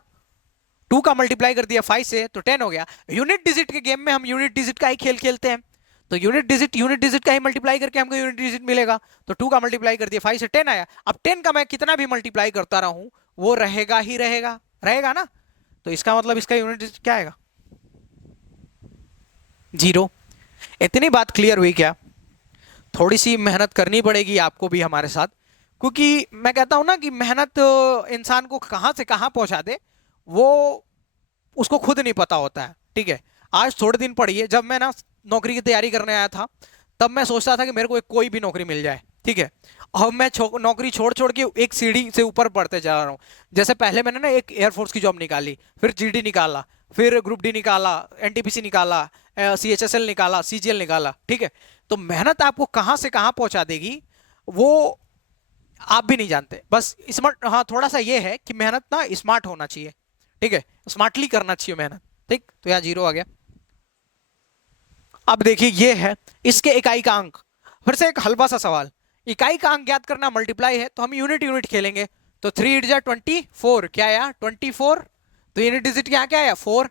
2 का मल्टीप्लाई कर दिया 5 से तो 10 हो गया। यूनिट डिजिट के गेम में हम यूनिट डिजिट का ही खेल खेलते हैं, तो यूनिट डिजिट का ही मल्टीप्लाई करके हमको यूनिट डिजिट मिलेगा। तो 2 का मल्टीप्लाई कर दिया 5 से 10 आया। अब 10 का मैं कितना भी मल्टीप्लाई करता रहूं वो रहेगा ही रहेगा, रहेगा ना। तो इसका मतलब इसका यूनिट डिजिट क्या आएगा? 0। इतनी बात क्लियर हुई क्या? थोड़ी सी मेहनत करनी पड़ेगी आपको भी हमारे साथ, क्योंकि मैं कहता हूं ना कि मेहनत इंसान को कहां से कहां पहुंचा दे वो उसको खुद नहीं पता होता है। ठीक है, आज थोड़े दिन पढ़िए, जब मैं ना नौकरी की तैयारी करने आया था तब मैं सोचता था कि मेरे को कोई भी नौकरी मिल जाए। ठीक है, अब मैं नौकरी छोड़ छोड़ के एक सीढ़ी से ऊपर बढ़ते जा रहा हूँ। जैसे पहले मैंने ना एक एयरफोर्स की जॉब निकाली, फिर जीडी निकाला, फिर ग्रुप डी निकाला, एनटीपीसी निकाला, सीएचएसएल निकाला, सीजीएल निकाला। ठीक है, तो मेहनत आपको कहाँ से कहाँ पहुंचा देगी वो आप भी नहीं जानते। बस स्मार्ट, हाँ थोड़ा सा ये है कि मेहनत ना स्मार्ट होना चाहिए। ठीक है, स्मार्टली करना चाहिए मेहनत। ठीक, तो यहाँ 0 आ गया। अब देखिए ये है इसके इकाई का अंक। फिर से एक हल्का सा सवाल, इकाई का अंक ज्ञात करना, मल्टीप्लाई है तो हम यूनिट यूनिट खेलेंगे। तो 3 8 जा 24, क्या आया? 24। तो यूनिट डिजिट यहाँ क्या आया? 4।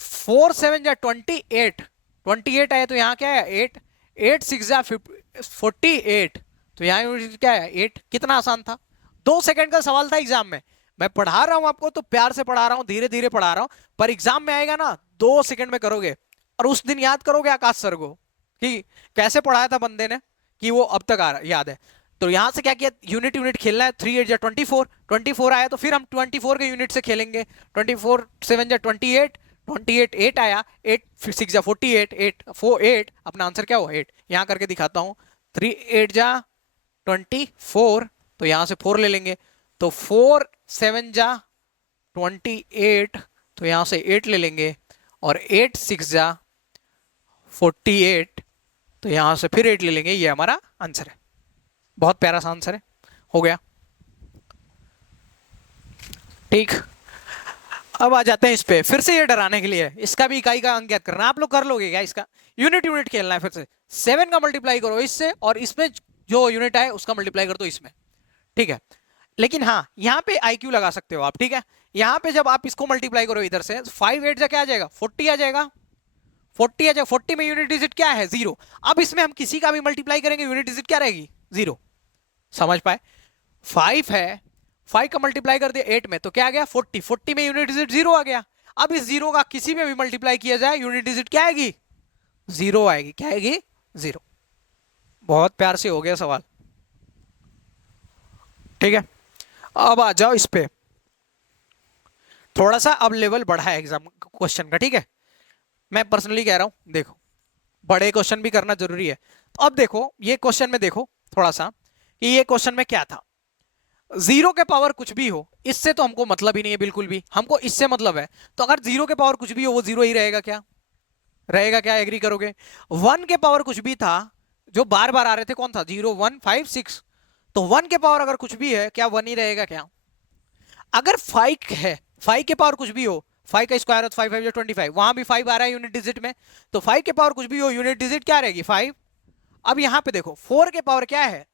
4 7 जा 28, 28 आया तो यहाँ क्या आया? 8। 8 6 जा 48, तो यहाँ यूनिट क्या आया? 8। कितना आसान था, 2 सेकंड का सवाल था एग्जाम में। मैं पढ़ा रहा हूं आपको तो प्यार से पढ़ा रहा हूं, धीरे धीरे पढ़ा रहा हूं, पर एग्जाम में आएगा ना 2 सेकंड में करोगे। और उस दिन याद करोगे आकाश सर को कि कैसे पढ़ाया था बंदे ने, कि वो अब तक याद है। तो यहां से क्या किया? यूनिट यूनिट खेलना है। 3 8 जा 24, 24 आया तो फिर हम 24 के यूनिट से खेलेंगे। 24 7 जा 28, 28 8 आया, 8 6 जा 48, 8 4 8, अपना आंसर क्या हुआ? 8। यहां करके दिखाता हूं, 3 8 जा 24, तो यहां से 4 ले लेंगे, तो 4 7 जा 28, तो यहां से 8 ले लेंगे, और 8 6 जा 48, तो यहां से फिर 8 ले लेंगे। ये हमारा आंसर है। बहुत प्यारा सा आंसर है, हो गया। ठीक, अब आ जाते हैं इस पे। फिर से ये डराने के लिए, इसका भी इकाई का अंक ज्ञात करना। आप लोग कर लोगे क्या? इसका यूनिट यूनिट खेलना है। फिर से 7 का मल्टीप्लाई करो इससे, और इसमें जो यूनिट आए उसका मल्टीप्लाई कर दो इसमें। ठीक है, लेकिन हाँ यहाँ पे आईक्यू लगा सकते हो आप। ठीक है, यहाँ पे जब आप इसको मल्टीप्लाई करो इधर से, 5 8 जा क्या आ जाएगा? 40 आ जाएगा। 40 आ जाएगा। 40 में यूनिट डिजिट क्या है? 0। अब इसमें हम किसी का भी मल्टीप्लाई करेंगे, यूनिट डिजिट क्या रहेगी? 0। समझ पाए? 5 है, 5 का मल्टीप्लाई कर दिया 8 में तो क्या आ गया? 40। 40 में यूनिट डिजिट 0 आ गया। अब इस 0 का किसी में भी मल्टीप्लाई किया जाए, यूनिट डिजिट क्या आएगी? 0 आएगी। क्या आएगी? 0। बहुत प्यार से हो गया सवाल। ठीक है, अब आ जाओ इस पे। थोड़ा सा अब लेवल बढ़ा है एग्जाम क्वेश्चन का। ठीक है, मैं पर्सनली कह रहा हूं, देखो बड़े क्वेश्चन भी करना जरूरी है। तो अब देखो ये क्वेश्चन में, देखो थोड़ा सा कि ये क्वेश्चन में क्या था। 0 के पावर कुछ भी हो, इससे तो हमको मतलब ही नहीं है बिल्कुल भी, हमको इससे मतलब है। तो अगर 0 के पावर कुछ भी हो वो 0 ही रहेगा। क्या रहेगा? क्या एग्री करोगे? 1 के पावर कुछ भी था, जो बार बार आ रहे थे, कौन था? 0 1 5 6, तो 1 के पावर अगर कुछ भी है, क्या 1 ही रहेगा? क्या अगर 5 है, 5 के पावर कुछ भी हो, 5 का स्क्वायर हो तो 5 5 जो 25, वहां भी 5 आ रहा है यूनिट डिजिट में, तो 5 के पावर कुछ भी हो, यूनिट डिजिट क्या रहेगी? 5। अब यहां पे देखो 4 के पावर क्या है?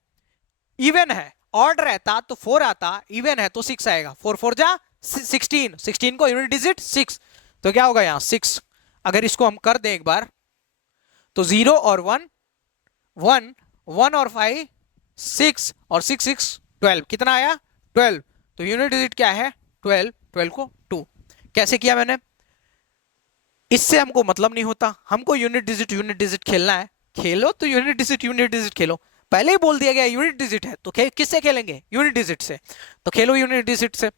इवन है। ऑड रहता तो 4 आता, इवन है तो 6 आएगा। 4 4 जा 16, 16 को यूनिट डिजिट 6, तो क्या होगा यहां? 6। अगर इसको हम कर दें एक बार, तो 0 और 1 1, 1 और 5 6, और 6 6 12, कितना आया? 12। तो यूनिट डिजिट क्या है? 12। 12 को 2। कैसे किया मैंने? इससे हमको मतलब नहीं होता, हमको यूनिट डिजिट खेलना है। खेलो तो यूनिट डिजिट खेलो। पहले ही बोल दिया गया यूनिट डिजिट है, तो किससे खेलेंगे? यूनिट डिजिट से। तो खेलो यूनिट डिजिट से।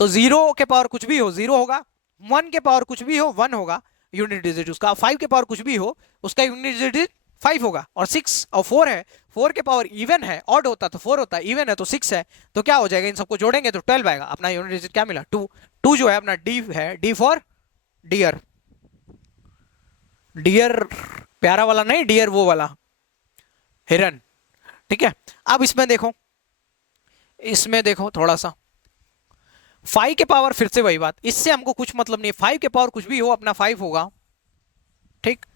तो 0 के पावर कुछ भी हो 0 होगा, 1 के पावर कुछ भी हो 1 होगा यूनिट डिजिट उसका, 5 के पावर कुछ भी हो उसका यूनिट डिजिट 5 होगा, और 6 और 4 है, 4 के पावर इवन है, ऑड होता तो 4 होता, इवन है तो 6 है, तो क्या हो जाएगा? इन सबको जोड़ेंगे तो 12 आएगा। अपना यूनिट डिजिट क्या मिला? 2। 2 जो है अपना डी है, डी फॉर डियर। डियर प्यारा वाला नहीं, डियर वो वाला हिरन। ठीक है, अब इसमें देखो, इसमें देखो थोड़ा सा 5 के पावर, फिर से वही बात, इससे हमको कुछ मतलब नहीं है, 5 के पावर कुछ भी हो अपना 5 होगा, ठीक।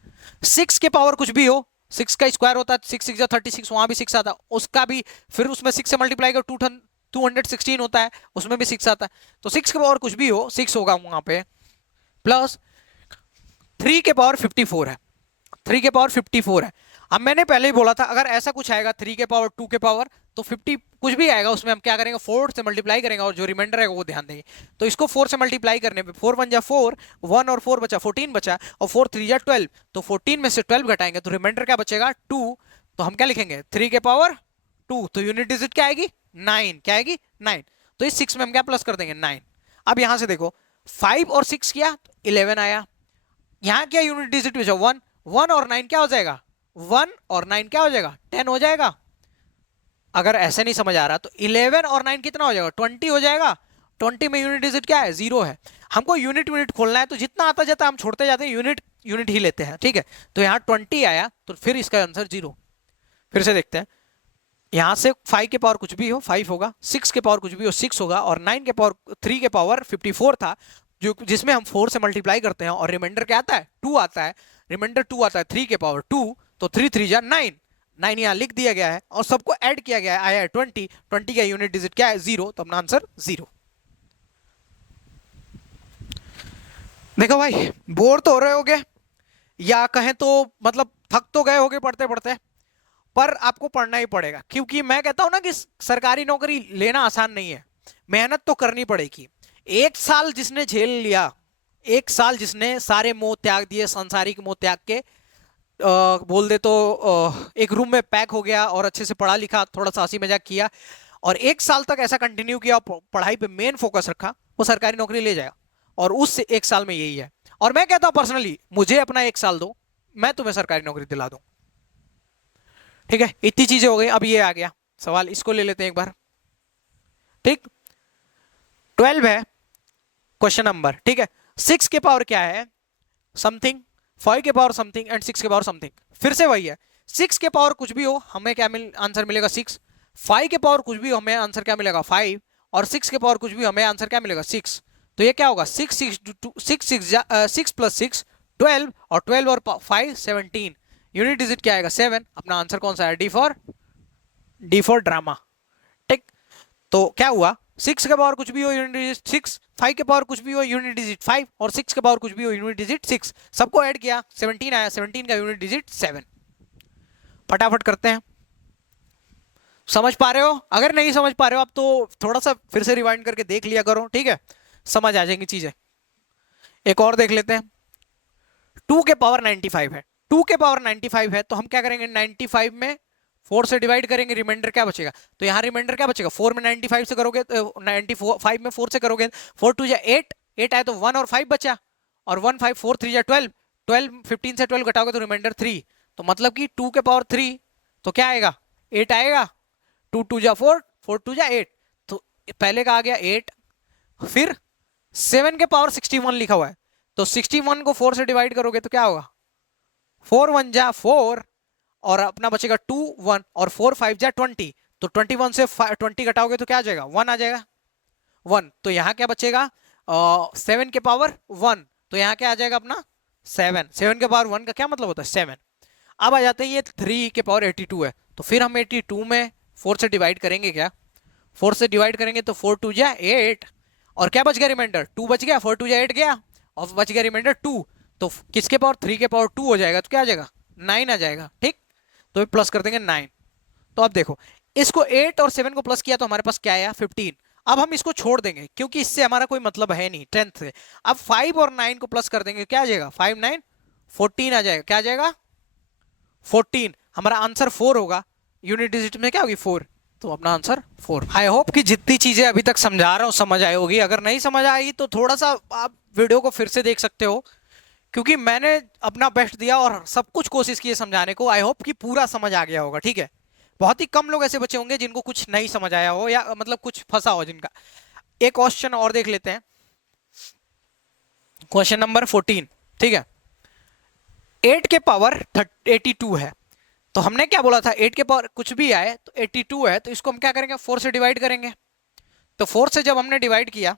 6 के पावर कुछ भी हो, 6 का स्क्वायर होता है 6 6 36, वहां भी 6 आता है, उसका भी फिर उसमें 6 से मल्टीप्लाई कर 216 होता है, उसमें भी 6 आता है। तो 6 के पावर कुछ भी हो 6 होगा वहां पे, प्लस 3 के पावर 54 है, 3 के पावर 54 है। अब मैंने पहले ही बोला था अगर ऐसा कुछ आएगा 3 के पावर 2 के पावर तो 50 कुछ भी आएगा उसमें हम क्या करेंगे 4 से मल्टीप्लाई करेंगे और जो रिमाइंडर है वो ध्यान देंगे। तो इसको 4 से मल्टीप्लाई करने पे 4 1 जा 4, 1 और 4 बचा 14 बचा, और 4 3 जा 12, तो 14 में से 12 घटाएंगे तो रिमाइंडर क्या बचेगा 2। तो हम क्या लिखेंगे 3 के पावर 2, तो यूनिट डिजिट क्या आएगी 9, क्या आएगी 9। तो इस 6 में हम क्या प्लस कर देंगे 9। अब यहां से देखो 5 और 6 किया तो 11 आया, यहां क्या यूनिट डिजिट बचा 1, 1 और 9 क्या हो जाएगा 1 और 9 क्या हो जाएगा 10 हो जाएगा। अगर ऐसे नहीं समझ आ रहा तो 11 और 9 कितना हो जाएगा 20 हो जाएगा। 20 में यूनिट डिजिट क्या है 0 है। हमको यूनिट यूनिट खोलना है तो जितना आता जाता है हम छोड़ते जाते हैं, यूनिट यूनिट ही लेते हैं, ठीक है। तो यहाँ 20 आया तो फिर इसका आंसर 0। फिर से देखते हैं, यहां से 5 के पावर कुछ भी हो 5 होगा, 6 के पावर कुछ भी हो 6 होगा, और 9 के पावर 3 के पावर 54 था जो जिसमें हम 4 से मल्टीप्लाई करते हैं और रिमाइंडर क्या आता है 2 आता है। रिमाइंडर 2 आता है 3 के पावर 2, तो 3 3 जा 9, 9 यहाँ लिख दिया गया है और सबको ऐड किया गया है, आया है 20, 20 का यूनिट डिजिट क्या है 0, तो अपना आंसर 0। देखो भाई बोर तो हो रहे होगे या कहें तो मतलब थक तो गए होगे पढ़ते पढ़ते, पर आपको पढ़ना ही पड़ेगा क्योंकि मैं कहता हूं ना कि सरकारी नौकरी लेना आसान नहीं है, मेहनत तो करनी पड़ेगी। एक साल जिसने झेल लिया, एक साल जिसने सारे मोह त्याग दिए, सांसारिक मोह त्याग के बोल दे तो एक रूम में पैक हो गया और अच्छे से पढ़ा लिखा, थोड़ा सा हंसी मजाक किया और एक साल तक ऐसा कंटिन्यू किया और पढ़ाई पे मेन फोकस रखा, वो सरकारी नौकरी ले जाएगा। और उस एक साल में यही है। और मैं कहता हूं पर्सनली मुझे अपना एक साल दो, मैं तुम्हें सरकारी नौकरी दिला दूं। ठीक है, इतनी चीजें हो गई। अब ये आ गया सवाल, इसको ले लेते हैं एक बार। ठीक, 12 है क्वेश्चन नंबर, ठीक है। 6 के पावर क्या है समथिंग, 5 के पावर समथिंग एंड 6 के पावर समथिंग। फिर से वही है, 6 के पावर कुछ भी हो हमें क्या आंसर मिलेगा 6, 5 के पावर कुछ भी हो हमें आंसर क्या मिलेगा 5, और 6 के पावर कुछ भी हमें आंसर क्या मिलेगा 6। तो ये क्या होगा 6 6 प्लस 6 12, और 12 और 5 17, यूनिट डिजिट क्या आएगा 7। अपना आंसर कौन सा है डी फॉर ड्रामा। ठीक, तो क्या हुआ 6 के पावर कुछ भी हो यूनिट डिजिट 6, 5 के पावर कुछ भी हो यूनिट डिजिट 5, और 6 के पावर कुछ भी हो यूनिट डिजिट 6, सबको ऐड किया 17 आया, 17 का यूनिट डिजिट 7। फटाफट करते हैं। समझ पा रहे हो? अगर नहीं समझ पा रहे हो आप तो थोड़ा सा फिर से रिवाइंड करके देख लिया करो, ठीक है, समझ आ जाएंगी चीजें। एक और देख लेते हैं। 2 के पावर 95 है, 2 के पावर 95 है तो हम क्या करेंगे 95 में 4 से डिवाइड करेंगे, रिमाइंडर क्या बचेगा, तो यहाँ रिमाइंडर क्या बचेगा 4 में 95 से करोगे, 95 में 4 से करोगे, 4 2 जा 8, 8 आए तो 1 और 5 बचा, और 1 5 4 3 जा 12, 12 15 से 12 घटाओगे तो रिमाइंडर 3, तो मतलब कि 2 के पावर 3 तो क्या आएगा 8 आएगा, 2 2 जा 4, 4 2 जा 8, तो पहले का आ गया 8। फिर 7 के पावर 61 लिखा हुआ है, तो 61 को 4 से डिवाइड करोगे तो क्या होगा 4 1 जा 4, और अपना बचेगा 2 1, और 4 5 जा 20, तो 21 से 20 घटाओगे तो क्या आ जाएगा 1 आ जाएगा 1, तो यहाँ क्या बचेगा 7 के पावर 1, तो यहाँ क्या आ जाएगा अपना 7, 7 के पावर 1 का क्या मतलब होता है 7। अब आ जाते हैं ये 3 के पावर 82 है, तो फिर हम 82 में 4 से डिवाइड करेंगे, क्या 4 से डिवाइड करेंगे तो 4 2 जा 8, और क्या बच गया रिमाइंडर 2 बच गया, 4 2 जा 8 गया, और बच गया रिमाइंडर 2, तो किसके पावर 3 के पावर 2 हो जाएगा तो क्या आ जाएगा 9 आ जाएगा। ठीक, तो प्लस कर देंगे 9। तो अब देखो इसको 8 और 7 को प्लस किया तो हमारे पास क्या आया 15। अब हम इसको छोड़ देंगे क्योंकि इससे हमारा कोई मतलब है नहीं 10th से। अब 5 और 9 को प्लस कर देंगे, क्या आ जाएगा 5 9 14 आ जाएगा, क्या आ जाएगा 14। हमारा आंसर 4 होगा, यूनिट डिजिट में क्या होगी 4, तो अपना आंसर 4। आई होप कि जितनी चीजें अभी तक समझा रहा हूँ समझ आई होगी, अगर नहीं समझ आई तो थोड़ा सा आप वीडियो को फिर से देख सकते हो, क्योंकि मैंने अपना बेस्ट दिया और सब कुछ कोशिश की है समझाने को। आई होप कि पूरा समझ आ गया होगा, ठीक है। बहुत ही कम लोग ऐसे बचे होंगे जिनको कुछ नहीं समझ आया हो या मतलब कुछ फंसा हो जिनका। एक क्वेश्चन और देख लेते हैं, क्वेश्चन नंबर 14, ठीक है। 8 के पावर 82 है, तो हमने क्या बोला था 8 के पावर कुछ भी आए तो 82 है, तो इसको हम क्या करेंगे 4 से डिवाइड करेंगे। तो 4 से जब हमने डिवाइड किया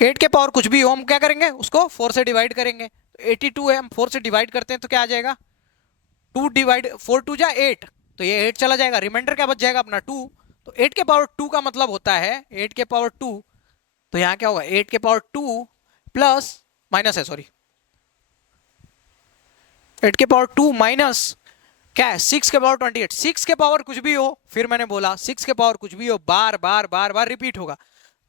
8 के पावर कुछ भी हो हम क्या करेंगे, उसको 4 से डिवाइड करेंगे। तो 82 है, हम 4 से डिवाइड करते हैं तो क्या आ जाएगा, 2 डिवाइड 4 2 जा 8, तो ये 8 चला जाएगा, रिमाइंडर क्या बच जाएगा अपना 2। तो 8 के पावर 2 का मतलब होता है 8 के पावर 2, तो यहां क्या होगा 8 के पावर 2 प्लस, माइनस है सॉरी, 8 के पावर 2 माइनस क्या है 6 के पावर 28। 6 के पावर कुछ भी हो, फिर मैंने बोला 6 के पावर कुछ भी हो बार बार बार बार रिपीट होगा,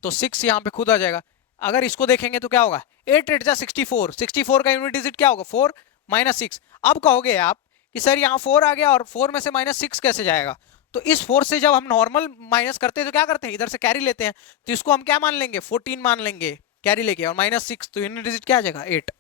तो 6 यहां पे खुद आ जाएगा। अगर इसको देखेंगे तो क्या होगा 8 8 जा 64, 64 का यूनिट डिजिट क्या होगा 4 माइनस 6। अब कहोगे आप कि सर यहाँ 4 आ गया और 4 में से -6 कैसे जाएगा, तो इस 4 से जब हम नॉर्मल माइनस करते हैं तो क्या करते हैं, इधर से कैरी लेते हैं, तो इसको हम क्या मान लेंगे 14 मान लेंगे कैरी लेके, और -6 तो यूनिट डिजिट क्या आ जाएगा 8।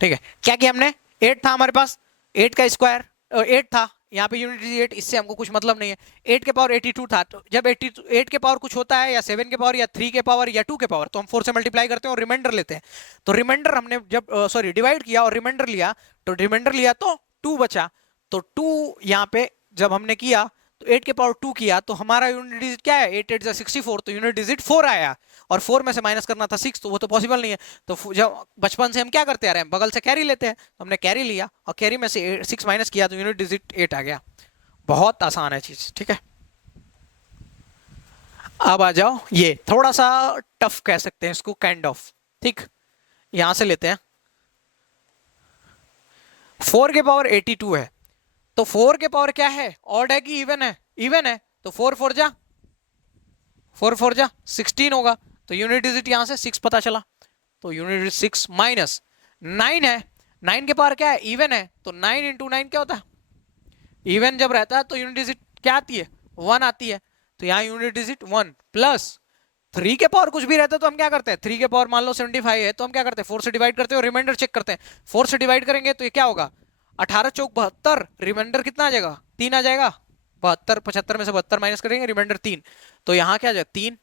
ठीक है, क्या किया हमने, 8 था हमारे पास, 8 का स्क्वायर 8 था, यहाँ पे यूनिट डिजिट 8, इससे हमको कुछ मतलब नहीं है। 8 के पावर 82 था, तो जब 8 के पावर कुछ होता है या 7 के पावर या 3 के पावर या 2 के पावर, तो हम 4 से मल्टीप्लाई करते हैं और रिमाइंडर लेते हैं। तो रिमाइंडर हमने जब सॉरी डिवाइड किया और रिमाइंडर लिया, तो रिमाइंडर लिया तो 2 बचा, तो 2 यहाँ पे जब हमने किया तो 8 के पावर 2 किया, तो हमारा यूनिट डिजिट क्या है 8 8 जा 64, तो यूनिट डिजिट 4 आया, और 4 में से माइनस करना था 6, तो वो तो पॉसिबल नहीं है। तो जब बचपन से हम क्या करते आ रहे हैं, बगल से कैरी लेते हैं, तो हमने कैरी लिया और कैरी में से 6 माइनस किया, तो यूनिट डिजिट 8 आ गया। बहुत आसान है चीज, ठीक है। अब आ जाओ, ये थोड़ा सा टफ कह सकते हैं इसको, काइंड ऑफ, ठीक। यहां से लेते हैं 4 के पावर 82 है, तो 4 के पावर क्या है, ऑड है कि इवन है, इवन है, तो 4 4 जा 16 होगा, तो यूनिट डिजिट यहां से 6 पता चला, तो यूनिट डिजिट 6 माइनस 9 है, 9 के पावर क्या है, इवन है, तो 9 इंटू 9 क्या होता है, इवन जब रहता है तो यूनिट डिजिट क्या आती है 1 आती है, तो यहाँ यूनिट डिजिट 1 प्लस 3 के पावर कुछ भी रहता है तो हम क्या करते हैं, 3 के पावर मान लो 75 है, तो हम क्या करते हैं 4 से डिवाइड करते हैं और रिमाइंडर चेक करते हैं। 4 से डिवाइड करेंगे तो ये क्या होगा 18 चौक 72, रिमाइंडर कितना आ जाएगा 3 आ जाएगा, 72 75 में से 72 माइनस करेंगे रिमाइंडर 3, तो यहाँ क्या आ जाएगा 3,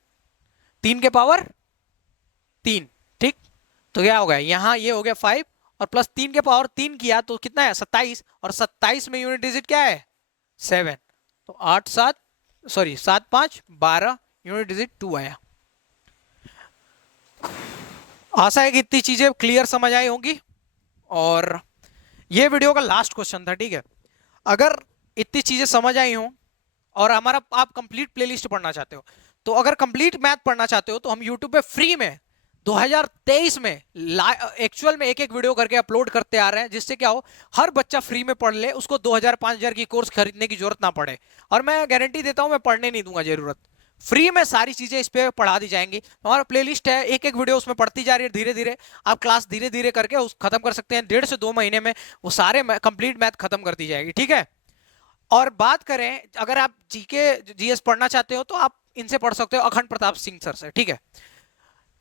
3 के पावर 3, ठीक। तो क्या हो गया यहाँ ये हो गया 5, और प्लस 3 के पावर 3 किया तो कितना है 27, और 27 में यूनिट डिजिट क्या है 7, तो 8 7 सॉरी 7 5 12, यूनिट डिजिट 2 आया। आशा है कि इतनी चीजें क्लियर समझ आई होंगी, और ये वीडियो का लास्ट क्वेश्चन था, ठीक है। अगर इतनी चीजें समझ आई हो और हमारा आप कंप्लीट प्लेलिस्ट पढ़ना चाहते हो, तो अगर कंप्लीट मैथ पढ़ना चाहते हो तो हम यूट्यूब पे फ्री में 2023 में एक्चुअल में एक एक वीडियो करके अपलोड करते आ रहे हैं, जिससे क्या हो हर बच्चा फ्री में पढ़ ले, उसको 2000 5000 की कोर्स खरीदने की जरूरत ना पड़े। और मैं गारंटी देता हूं मैं पढ़ने नहीं दूंगा जरूरत, फ्री में सारी चीजें इस पे पढ़ा दी जाएंगी। हमारा प्लेलिस्ट है, एक एक वीडियो उसमें पढ़ती जा रही है, धीरे धीरे आप क्लास धीरे धीरे करके उस खत्म कर सकते हैं, 1.5 से 2 महीने में वो सारे कंप्लीट मैथ खत्म कर दी जाएगी, ठीक है। और बात करें अगर आप जीके जीएस पढ़ना चाहते हो तो आप इनसे पढ़ सकते हो, अखंड प्रताप सिंह सर से, ठीक है।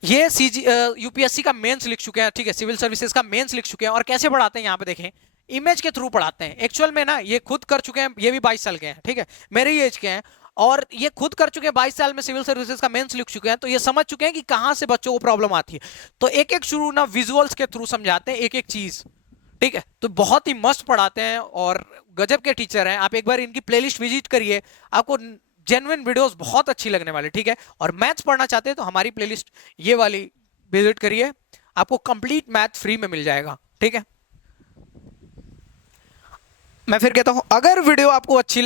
ये यूपीएससी का मेंस लिख चुके हैं, ठीक है, सिविल सर्विसेज का मेंस लिख चुके हैं, और कैसे पढ़ाते हैं यहाँ पे देखें, इमेज के थ्रू पढ़ाते हैं। एक्चुअल में ना ये खुद कर चुके हैं, ये भी 22 साल के हैं, ठीक है, मेरे ही एज के हैं, और ये खुद कर चुके हैं, 22 साल में सिविल सर्विसेज का मेंस लिख चुके हैं, तो ये समझ चुके हैं कि कहां से बच्चों को प्रॉब्लम आती है। तो एक एक शुरू ना विजुअल्स के थ्रू समझाते हैं एक एक चीज, ठीक है। तो बहुत ही मस्त पढ़ाते हैं और गजब के टीचर हैं, आप एक बार इनकी प्लेलिस्ट विजिट करिए, आपको जेन्युइन वीडियोस बहुत अच्छी लगने वाली, ठीक है। और मैथ्स पढ़ना चाहते हैं तो हमारी प्लेलिस्ट ये वाली विजिट करिए, आपको कंप्लीट मैथ फ्री में मिल जाएगा, ठीक है। मैं फिर कहता हूं अगर वीडियो आपको अच्छी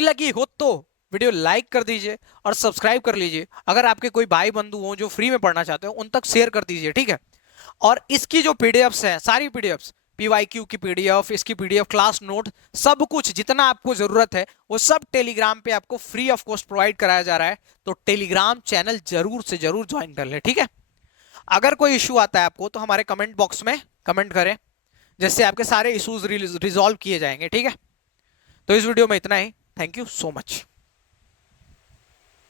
लगी हो तो वीडियो लाइक कर दीजिए और सब्सक्राइब कर लीजिए। अगर आपके कोई भाई बंधु हो जो फ्री में पढ़ना चाहते हो उन तक शेयर कर दीजिए, ठीक है। और इसकी जो पीडीएफ्स हैं, सारी पीडीएफ्स, पीवाईक्यू की पीडीएफ, इसकी पीडीएफ, क्लास नोट, सब कुछ जितना आपको जरूरत है वो सब टेलीग्राम पे आपको फ्री ऑफ कॉस्ट प्रोवाइड कराया जा रहा है, तो टेलीग्राम चैनल जरूर से जरूर ज्वाइन कर ले, ठीक है। अगर कोई इशू आता है आपको तो हमारे कमेंट बॉक्स में कमेंट करें, जिससे आपके सारे इश्यूज रिजॉल्व किए जाएंगे, ठीक है। तो इस वीडियो में इतना ही, थैंक यू सो मच।